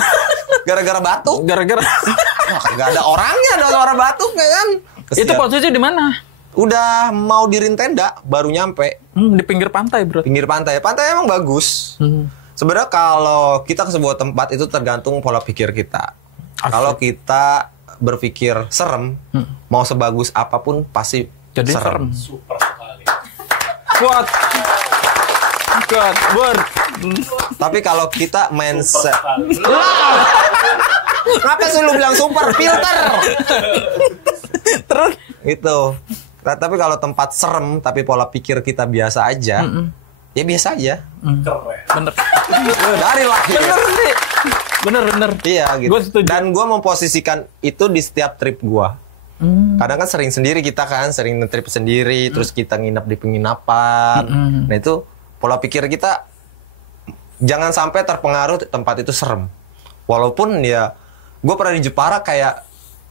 Gara-gara batuk. Gara-gara Wah, kagak ada orangnya, ada suara batuknya kan. itu posisi di mana? Udah mau dirin tenda, baru nyampe. Di pinggir pantai, bro. Pinggir pantai. Pantai emang bagus. Sebenarnya kalau kita ke sebuah tempat itu tergantung pola pikir kita. Kalau kita berpikir serem, mau sebagus apapun pasti Jadi serem. Super sekali. Kuat. Kuat. Tapi kalau kita mindset, Sekali. kenapa sih lu bilang super filter? Terus Gitu. Nah, tapi kalau tempat serem tapi pola pikir kita biasa aja, ya biasa aja. Keren. bener. Dari lahir. Bener sih. Bener. Iya gitu. Gua setuju. Dan gue memposisikan itu di setiap trip gue. Kadang kan sering sendiri kita kan, sering trip sendiri, terus kita nginep di penginapan. Nah itu pola pikir kita jangan sampai terpengaruh tempat itu serem. Walaupun ya, gue pernah di Jepara kayak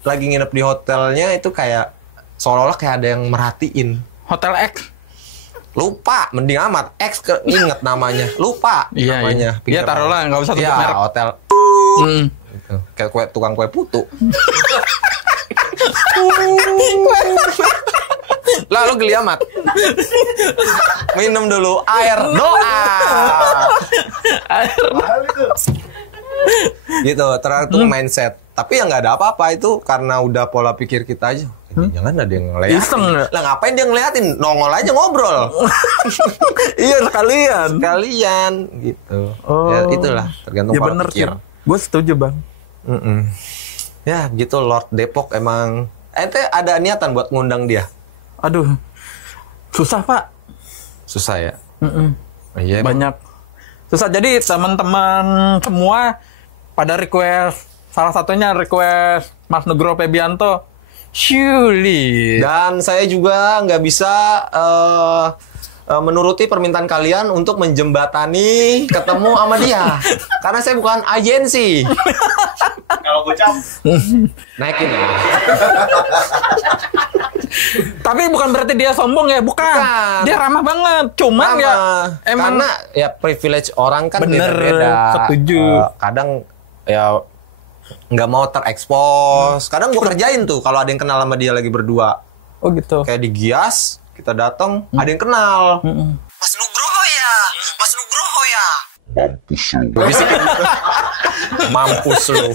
lagi nginep di hotelnya itu kayak seolah-olah kayak ada yang merhatiin. Hotel X. Lupa, mending amat. Inget namanya, lupa namanya. Iya, taruhlah nggak usah sebut Iya, merek. hotel. Gitu. Kayak tukang kue putu. Lah lu geli amat. Minum dulu air doa. Gitu, tergantung mindset. Tapi ya nggak ada apa-apa itu karena udah pola pikir kita aja. Jangan ada yang ngeliatin. Iseng nggak? Lah ngapain dia ngeliatin? Nongol aja ngobrol. Iya sekalian. Sekalian gitu. Oh. Ya itulah tergantung Ya pola bener sih. pikir. Gue setuju, Bang. Ya gitu Lord Depok emang. Ente ada niatan buat ngundang dia? Aduh. Susah, Pak. Susah ya? Iya. Banyak. Susah. Jadi teman-teman semua pada request, salah satunya request Mas Nugroho Febianto. Surely. Dan saya juga nggak bisa menuruti permintaan kalian untuk menjembatani ketemu sama dia. Karena saya bukan agensi. Kalau gocap, Naikin ya. Tapi bukan berarti dia sombong ya, bukan. Dia ramah banget. Cuman ya emang Karena ya privilege orang kan Bener, beda-beda. setuju. Kadang ya nggak mau terekspos. Kadang gue kerjain tuh kalau ada yang kenal sama dia lagi berdua. oh gitu. Kayak di Gias, kita datang, ada yang kenal. Mas Nugroho ya, Mas Nugroho ya. Mampus lu. Gue bisikin gitu. Mampus lu.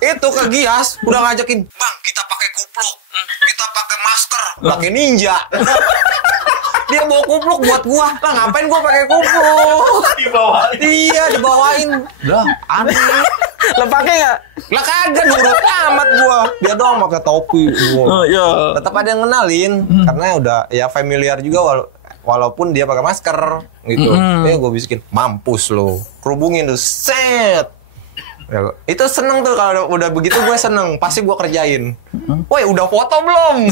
Itu ke Gias, udah ngajakin, Bang, kita pakai kupluk, kita pakai masker, pakai ninja. Dia bawa kupluk buat gua. Lah ngapain gua pakai kupluk? dibawain. Iya, dibawain. Lah, aneh. Lah pakai nggak? Lah kagak nurut amat gua. Dia doang pakai topi gua. Oh iya. Tetap ada yang kenalin karena udah ya familiar juga walaupun dia pakai masker gitu. Ya gue bisikin, mampus lo. Kerubungin tuh, set. Ya, itu seneng tuh kalau udah begitu gue seneng. Pasti gue kerjain. Woi, udah foto belum?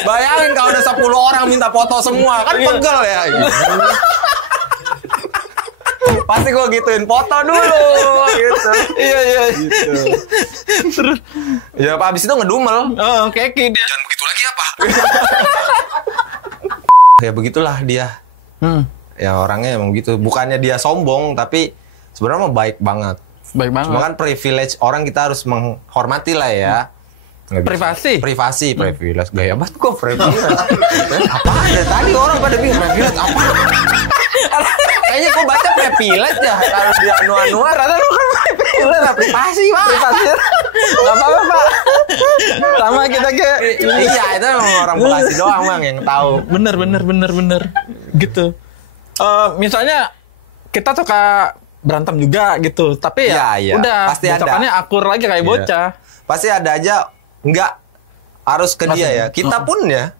Bayangin kalau udah 10 orang minta foto semua, kan pegel ya. Pasti gue gituin, foto dulu gitu. Iya. Gitu. Terus ya Pak abis itu ngedumel. Oh, keki dia. Jangan begitu lagi ya Pak. Ya begitulah dia. Ya orangnya emang gitu. Bukannya dia sombong, tapi sebenarnya mah baik banget. Baik banget. Cuma kan privilege orang kita harus menghormati lah ya. Nggak bisa. Privasi. Privilege. Gaya banget kok privilege. Apaan dari tadi orang pada bilang privilege apa? Kayaknya gue baca privilege ya. Kalau dia anu-anuan. Ternyata lu kan privilege lah. Privasi Pak. Privasi. Gak apa-apa, Pak. Sama kita kayak. Iya itu emang orang Bekasi doang Bang yang tahu. Bener. Gitu. Misalnya kita suka berantem juga gitu, tapi ya Iya. udah Pasti ada. besokannya akur lagi kayak bocah. Pasti ada aja, nggak harus ke dia ya. Kita pun ya,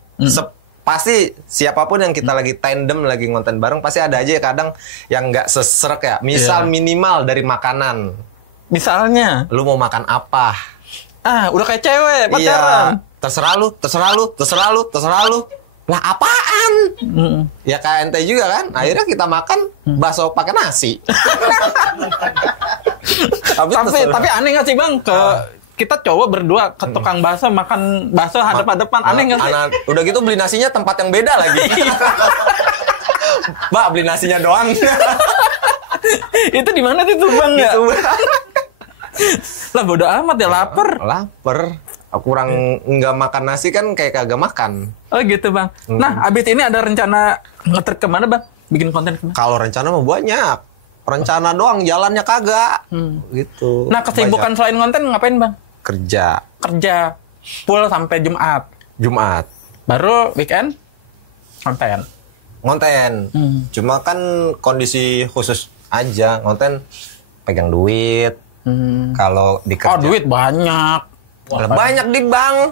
pasti siapapun yang kita lagi tandem, lagi ngonten bareng, pasti ada aja kadang yang nggak seserek ya. Misal minimal dari makanan. Misalnya, Lu mau makan apa? udah kayak cewek pacaran. Iya, terserah lu. Lah apaan? Ya kayak ente juga kan. Akhirnya kita makan bakso pakai nasi. Tapi aneh nggak sih bang kita cowok berdua ke tukang bakso makan bakso hadap-hadapan, aneh nggak sih? Udah gitu beli nasinya tempat yang beda lagi. Mbak beli nasinya doang. Itu di mana sih tuh bang ya? Lah bodo amat ya, Lapar. Kurang nggak makan nasi kan kayak kagak makan. Oh gitu bang. Nah abis ini ada rencana nge-trip kemana bang? Bikin konten kemana? Kalau rencana mah banyak. Rencana doang, jalannya kagak. Gitu. Nah kesibukan selain konten ngapain bang? Kerja. Full sampai Jumat. Baru weekend konten. Cuma kan kondisi khusus aja. Ngonten pegang duit. Kalau di kerja. Oh duit banyak. Banyak di bank.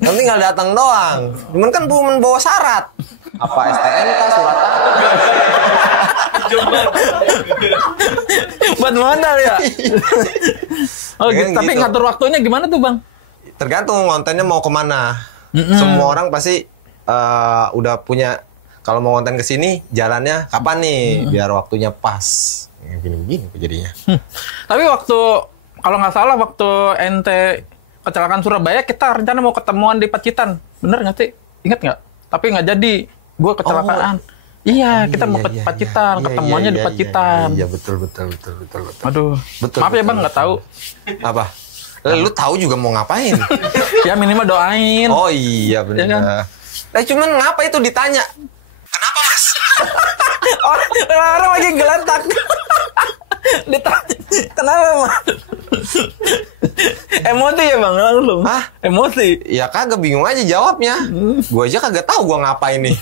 Nanti tinggal datang doang. Cuman kan belum bawa syarat. Apa STNK, surat Buat modal ya. Oh gitu. Tapi ngatur waktunya gimana tuh bang? Tergantung kontennya mau kemana. Semua orang pasti udah punya. Kalau mau konten ke sini, jalannya kapan nih? Biar waktunya pas. Gini-gini jadinya. Tapi kalau nggak salah waktu ente kecelakaan Surabaya, kita rencana mau ketemuan di Pacitan. Bener nggak sih? Ingat nggak? Tapi nggak jadi. Gue kecelakaan. Kita mau ke Pacitan. Ketemuannya di Pacitan. Iya, betul. Aduh. Betul, maaf ya bang, nggak tahu. Apa? Lu tahu juga mau ngapain? Ya minimal doain. Oh iya benar. Ya kan? Cuman ngapa itu ditanya? Kenapa mas? Orang lagi geletak. Ditanya, kenapa mas? Emosi ya bang langsung. Hah? Emosi. Ya kagak, bingung aja jawabnya. Gua aja kagak tahu gua ngapain nih.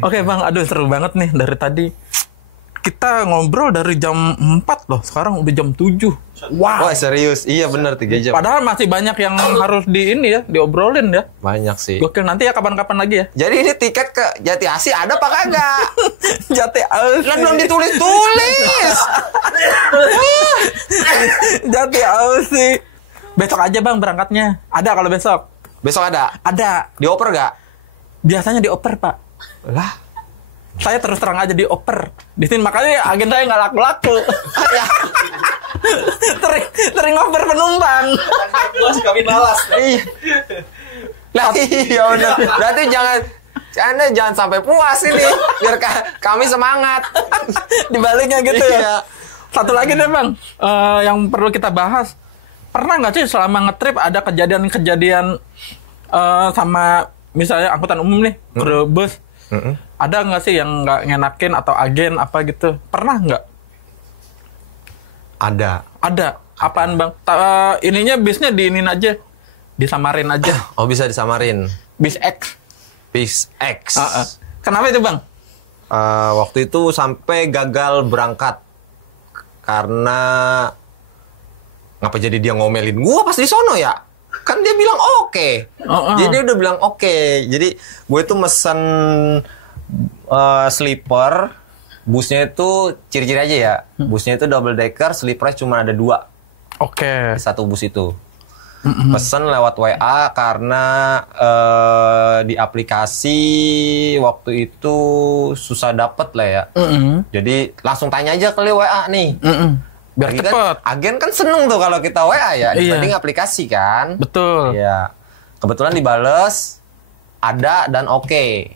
Oke bang, aduh seru banget nih dari tadi. Kita ngobrol dari jam 4 loh, sekarang udah jam 7. Wow. Wah serius, iya bener 3 jam. Padahal masih banyak yang harus diobrolin ya. Banyak sih. Gokil, nanti ya kapan-kapan lagi ya. Jadi ini tiket ke Jati Asih ada apa kagak? Jati Asih. Lah belum ditulis-tulis. Jati Asih. Besok aja bang berangkatnya. Ada kalau besok. Besok ada? Ada. Dioper gak? Biasanya dioper pak. Lah. Saya terus terang aja dioper. Di sini makanya agen saya nggak laku-laku. sering ngoper penumpang. Bos kami balas. Iya. Lah iya benar. Berarti Anda jangan sampai puas ini biar kami semangat. Dibaliknya gitu ya. Iya. Satu lagi deh bang, yang perlu kita bahas. Pernah nggak sih selama ngetrip ada kejadian-kejadian sama misalnya angkutan umum nih, kru bus? Ada nggak sih yang nggak ngenakin atau agen apa gitu? Pernah nggak? Ada. Apaan bang? Ininya bisnya diinin aja, disamarin aja. Oh bisa disamarin. Bis X. Kenapa itu bang? Waktu itu sampai gagal berangkat karena ngapa jadi dia ngomelin gua pas di sono ya? Kan dia bilang oke. Jadi dia udah bilang oke. Jadi gue itu mesen sleeper. Busnya itu ciri-ciri aja ya. Busnya itu double decker, sleeper cuma ada 2. Oke. Satu bus itu. Pesen lewat WA karena di aplikasi waktu itu susah dapet lah ya. Jadi langsung tanya aja ke WA nih. Biar cepet. Kan, agen kan seneng tuh kalau kita WA ya, dibanding aplikasi kan. Betul. Iya. Kebetulan dibales ada dan oke.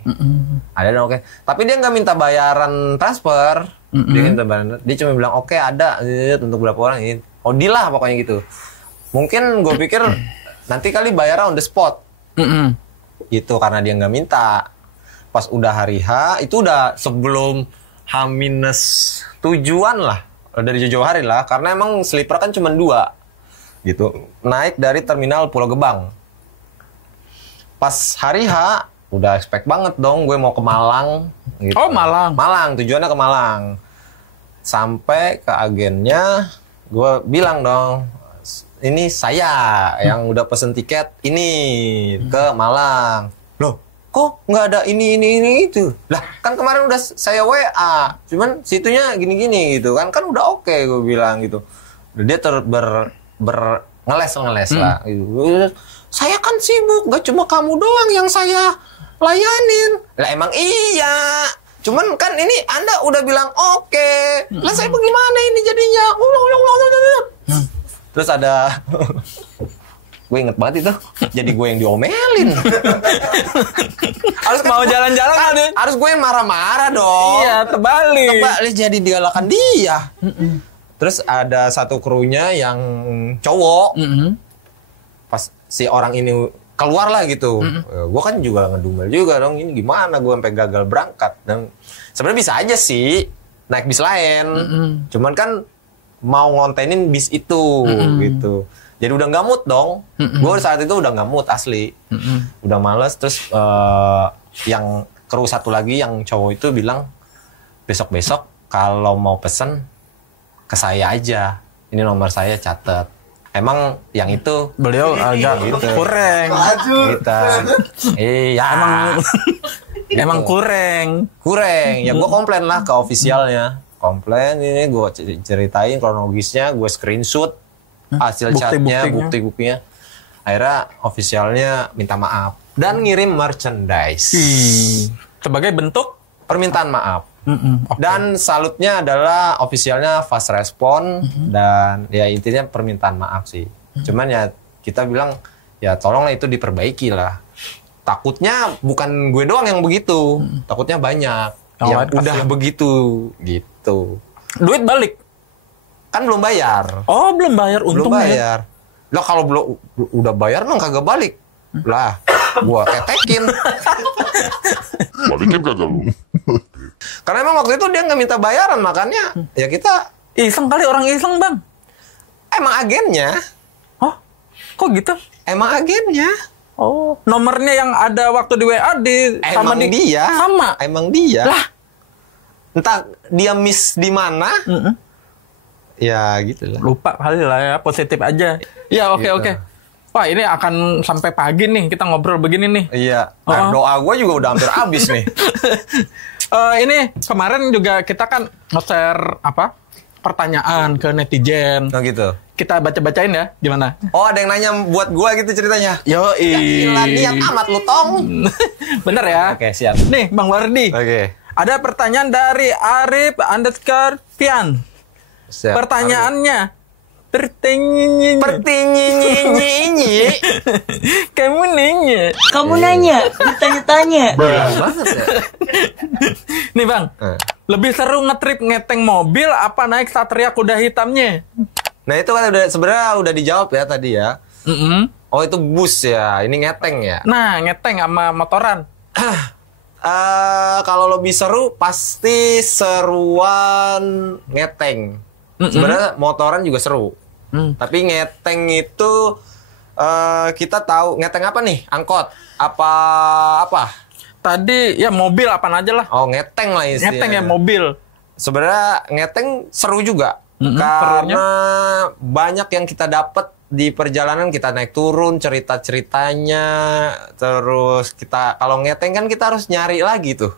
Ada dan oke. Tapi dia nggak minta bayaran transfer. Dia cuma bilang oke ada untuk berapa orang ini. Oh deal lah pokoknya gitu. Mungkin gue pikir nanti kali bayar on the spot. Gitu karena dia nggak minta. Pas udah hari H itu udah sebelum H-7 lah. Dari jauh-jauh hari lah, karena emang sleeper kan cuma 2 gitu. Naik dari terminal Pulau Gebang. Pas hari H, udah expect banget dong gue mau ke Malang gitu. Oh Malang? Malang, tujuannya ke Malang. Sampai ke agennya, gue bilang dong, ini saya yang udah pesen tiket ini ke Malang. Loh, kok nggak ada ini itu? Lah, kan kemarin udah saya WA, cuman situnya gini-gini gitu kan udah oke gue bilang gitu. Dia ngeles lah gitu. Saya kan sibuk, gak cuma kamu doang yang saya layanin. Lah emang iya. Cuman kan ini Anda udah bilang oke. Lah saya bagaimana ini jadinya? Terus ada gue inget banget itu. Jadi gue yang diomelin. Harus mau jalan-jalan kan? Harus gue yang marah-marah dong. Iya, terbalik jadi digalakan dia. Terus ada satu krunya yang cowok. Pas si orang ini keluar lah gitu. Gue kan juga ngedumel juga dong. Ini gimana gue sampai gagal berangkat. Dan sebenarnya bisa aja sih naik bis lain. Cuman kan mau ngontenin bis itu gitu. Jadi udah nggak mood dong. Gue saat itu udah nggak mood asli. Udah males. Terus yang kru satu lagi yang cowok itu bilang besok-besok kalau mau pesen ke saya aja. Ini nomor saya, catet. Emang yang itu beliau agak gitu. kurang. Gitu. Iya. Emang kurang. Ya gue komplain lah ke ofisialnya. Komplain ini gue ceritain kronologisnya, gue screenshot hasil chatnya, bukti-buktinya. Akhirnya ofisialnya minta maaf dan ngirim merchandise sebagai bentuk permintaan maaf. Dan salutnya adalah ofisialnya fast respon dan ya intinya permintaan maaf sih. Cuman ya kita bilang ya tolonglah itu diperbaiki lah. Takutnya bukan gue doang yang begitu, takutnya banyak yang udah begitu gitu. Duit balik? Kan belum bayar. Oh belum bayar, untung belum bayar. Lah kalau belum udah bayar mah kagak balik. Lah gua ketekin. Balikin kagak lu? Karena emang waktu itu dia nggak minta bayaran, makanya ya kita iseng kali, orang iseng bang. Emang agennya. Oh, kok gitu? Emang agennya. Oh, nomornya yang ada waktu di WA sama dia. Sama. Emang dia. Lah, entah dia miss di mana. Ya gitu lah. Lupa kali lah ya, positif aja. Ya oke. Wah ini akan sampai pagi nih kita ngobrol begini nih. Iya. Nah, doa gue juga udah hampir habis nih. Ini kemarin juga kita kan nge-share pertanyaan ke netizen. Oh gitu. Kita baca-bacain ya, gimana? Oh ada yang nanya buat gue gitu ceritanya. Yoi. Gila niat amat lu tong. Bener ya? Oke siap. Nih Bang Wardi. Oke. Ada pertanyaan dari Arif_Pian. Siap. Pertanyaannya. Pertinyi. Kamu nanya, bertanya-tanya. Banget ya. Nih Bang, lebih seru ngetrip ngeteng mobil apa naik Satria kuda hitamnya? Nah itu kan sebenarnya udah dijawab ya tadi ya. Oh itu bus ya, ini ngeteng ya. Nah ngeteng sama motoran. Kalau lebih seru pasti seruan ngeteng. Sebenarnya motoran juga seru. Tapi ngeteng itu kita tahu ngeteng apa nih? Angkot apa? Tadi ya mobil apaan aja lah. Oh ngeteng lah istilahnya. Ngeteng ya mobil. Sebenarnya ngeteng seru juga karena banyak yang kita dapat di perjalanan, kita naik turun cerita-ceritanya. Terus kita kalau ngeteng kan kita harus nyari lagi tuh.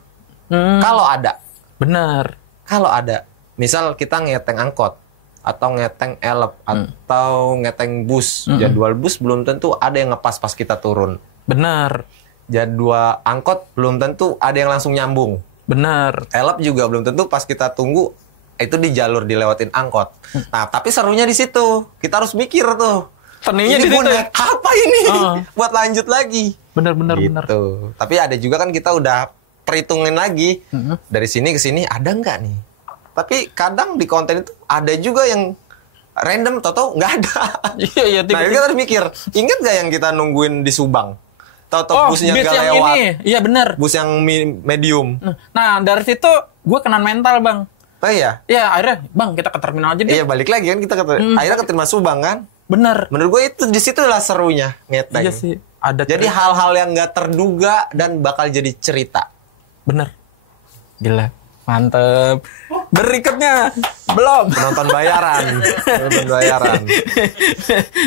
Kalau ada. Benar. Kalau ada. Misal kita ngeteng angkot atau ngeteng elep atau ngeteng bus, jadwal bus belum tentu ada yang ngepas pas kita turun. Benar. Jadwal angkot belum tentu ada yang langsung nyambung. Benar. Elep juga belum tentu pas kita tunggu itu di jalur dilewatin angkot. Nah, tapi serunya di situ. Kita harus mikir tuh. Seninya ini di situ. Apa ini? Buat lanjut lagi. Benar. Gitu. Tapi ada juga kan kita udah perhitungin lagi. Dari sini ke sini ada nggak nih? Tapi kadang di konten itu ada juga yang random, tau-tau nggak ada. Iya. Nah, kita harus mikir, ingat nggak yang kita nungguin di Subang? Tau-tau busnya nggak lewat. Ini. Iya benar. Bus yang medium. Nah, dari situ gue kena mental, Bang. Oh iya? Iya, akhirnya, Bang, kita ke terminal aja deh. Iya, balik lagi kan kita akhirnya ke terminal Subang kan? Bener. Menurut gue itu di situ lah serunya ngeteng. Iya sih. Ada jadi hal-hal yang nggak terduga dan bakal jadi cerita. Bener. Gila. Mantep. Berikutnya belum. Penonton bayaran. Penonton bayaran.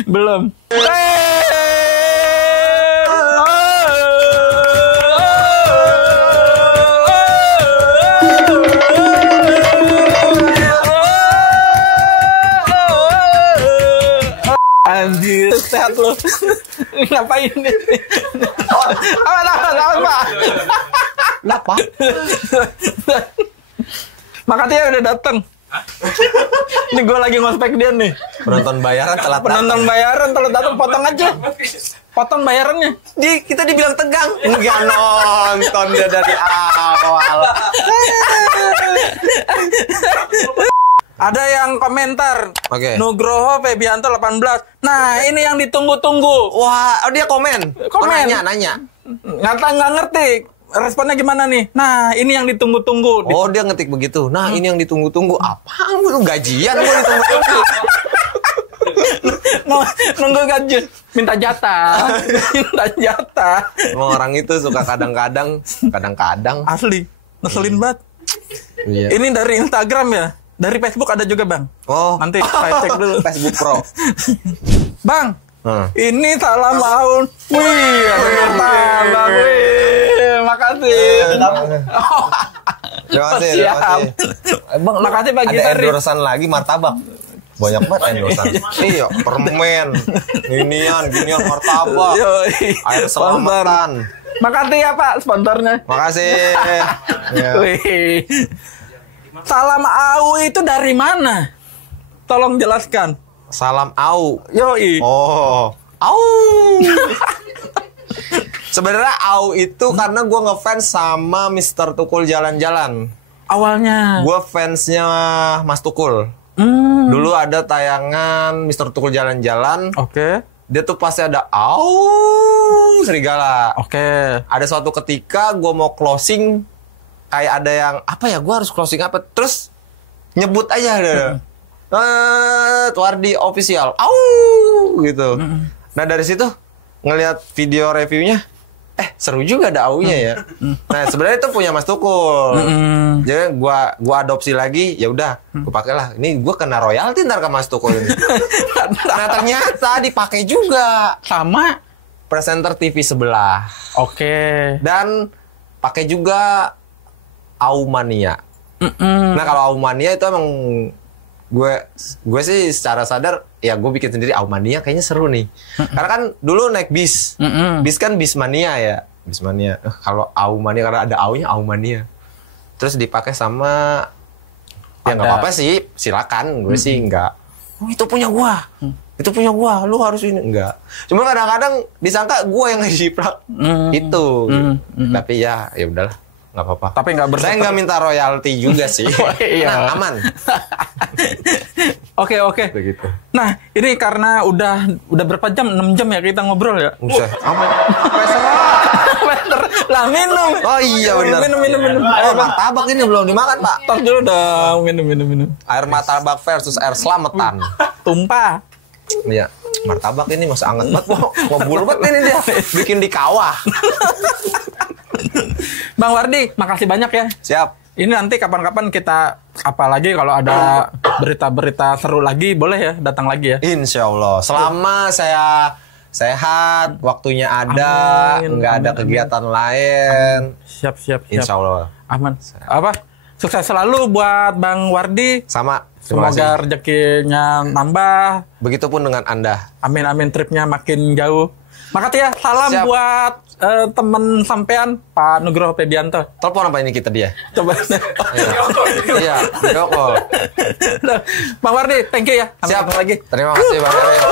Belum. Anjir, sehat lu. Ngapain nih? Aman, Pak. Kenapa? Makasih ya udah dateng. Ini gue lagi ngospek dia nih. Penonton bayaran telat Penonton bayaran telat datang, potong aja. Potong bayarannya. kita dibilang tegang. Enggak nonton dia dari awal. Ada yang komentar. Oke. Nugroho Febianto 18. Nah, ini yang ditunggu-tunggu. Wah, dia komen. Komen. Nanya. Nggak ngerti. Responnya gimana nih? Nah, ini yang ditunggu-tunggu. Oh, dia ngetik begitu. Nah, ini yang ditunggu-tunggu. Apaan lu gajian gua ditunggu-tunggu. Nunggu gaji. Minta jatah. Minta jatah. Emang orang itu suka kadang-kadang. Asli. Ngeselin banget. Iya. Ini dari Instagram ya? Dari Facebook ada juga, Bang. Oh. Nanti saya cek dulu. Facebook Pro. Bang, ini salam Aun. Wih, ada martabak. Wih, makasih. Terima kasih. Siap. Bang, Makasih Pak ada Gitari. endorsean lagi martabak. Banyak banget endorsean. Iya, permen. Ginian martabak. Yoi. Air selamatan. Makasih ya Pak sponsornya. Makasih. Ya. Wih. Salam Au itu dari mana? Tolong jelaskan. Salam Au. Yoi. Oh. Au. Sebenarnya Au itu karena gue ngefans sama Mr. Tukul Jalan-Jalan. Awalnya. Gue fansnya Mas Tukul. Dulu ada tayangan Mr. Tukul Jalan-Jalan. Oke. Dia tuh pasti ada Au serigala. Oke. Ada suatu ketika gue mau closing, kayak ada yang apa ya, gue harus closing apa, terus nyebut aja Wardi official Au gitu. Nah dari situ ngelihat video reviewnya, seru juga ada Au-nya ya. Nah sebenarnya itu punya Mas Tukul. Jadi gua adopsi lagi, ya udah gue pakailah. Ini gue kena royalti ntar ke Mas Tukul ini. Nah ternyata dipakai juga Sama. presenter TV sebelah. Oke. Dan pakai juga Aumania. Nah kalau Aumania itu emang gue sih secara sadar ya gue bikin sendiri Aumania kayaknya seru nih. Karena kan dulu naik bis. Bis kan Bismania ya. Bismania. Kalau Aumania karena ada Au-nya Aumania. Terus dipakai sama ya nggak apa-apa sih, silakan. Gue sih nggak. Oh, itu punya gua. Itu punya gua, lu harus ini. Enggak. Cuma kadang-kadang disangka gua yang ngejiplak. Itu. Tapi ya udahlah. Nggak apa-apa. Tapi nggak Saya nggak minta royalti juga sih. Iya. Nah, aman. Oke. Begitu. Nah, ini karena udah berapa jam? 6 jam ya kita ngobrol ya? Buset. Sampai serah. Lah minum. Oh iya benar. Minum. Oh, martabak ini belum dimakan, Pak. Tos dulu dong, minum. Air martabak versus air selamatan. Tumpah. Iya. Martabak ini masih anget banget, Pak. Ngebul banget ini dia. Bikin di kawah. Bang Wardi, makasih banyak ya. Siap. Ini nanti kapan-kapan kita apalagi kalau ada berita-berita seru lagi boleh ya datang lagi ya. Insya Allah. Selama saya sehat, waktunya ada, nggak ada kegiatan lain. Siap. Insya Allah. Aman. Apa? Sukses selalu buat Bang Wardi. Sama. Terima Semoga kasih. rezekinya nambah. Begitupun dengan Anda. Amin tripnya makin jauh. Makasih ya. Salam Siap. buat temen sampean Pak Nugroho Febianto. Telepon apa ini kita dia? Coba. Iya, video call. Bang Wardi, thank you ya. Sampai Siap ketemu lagi. Terima kasih Bang Arif.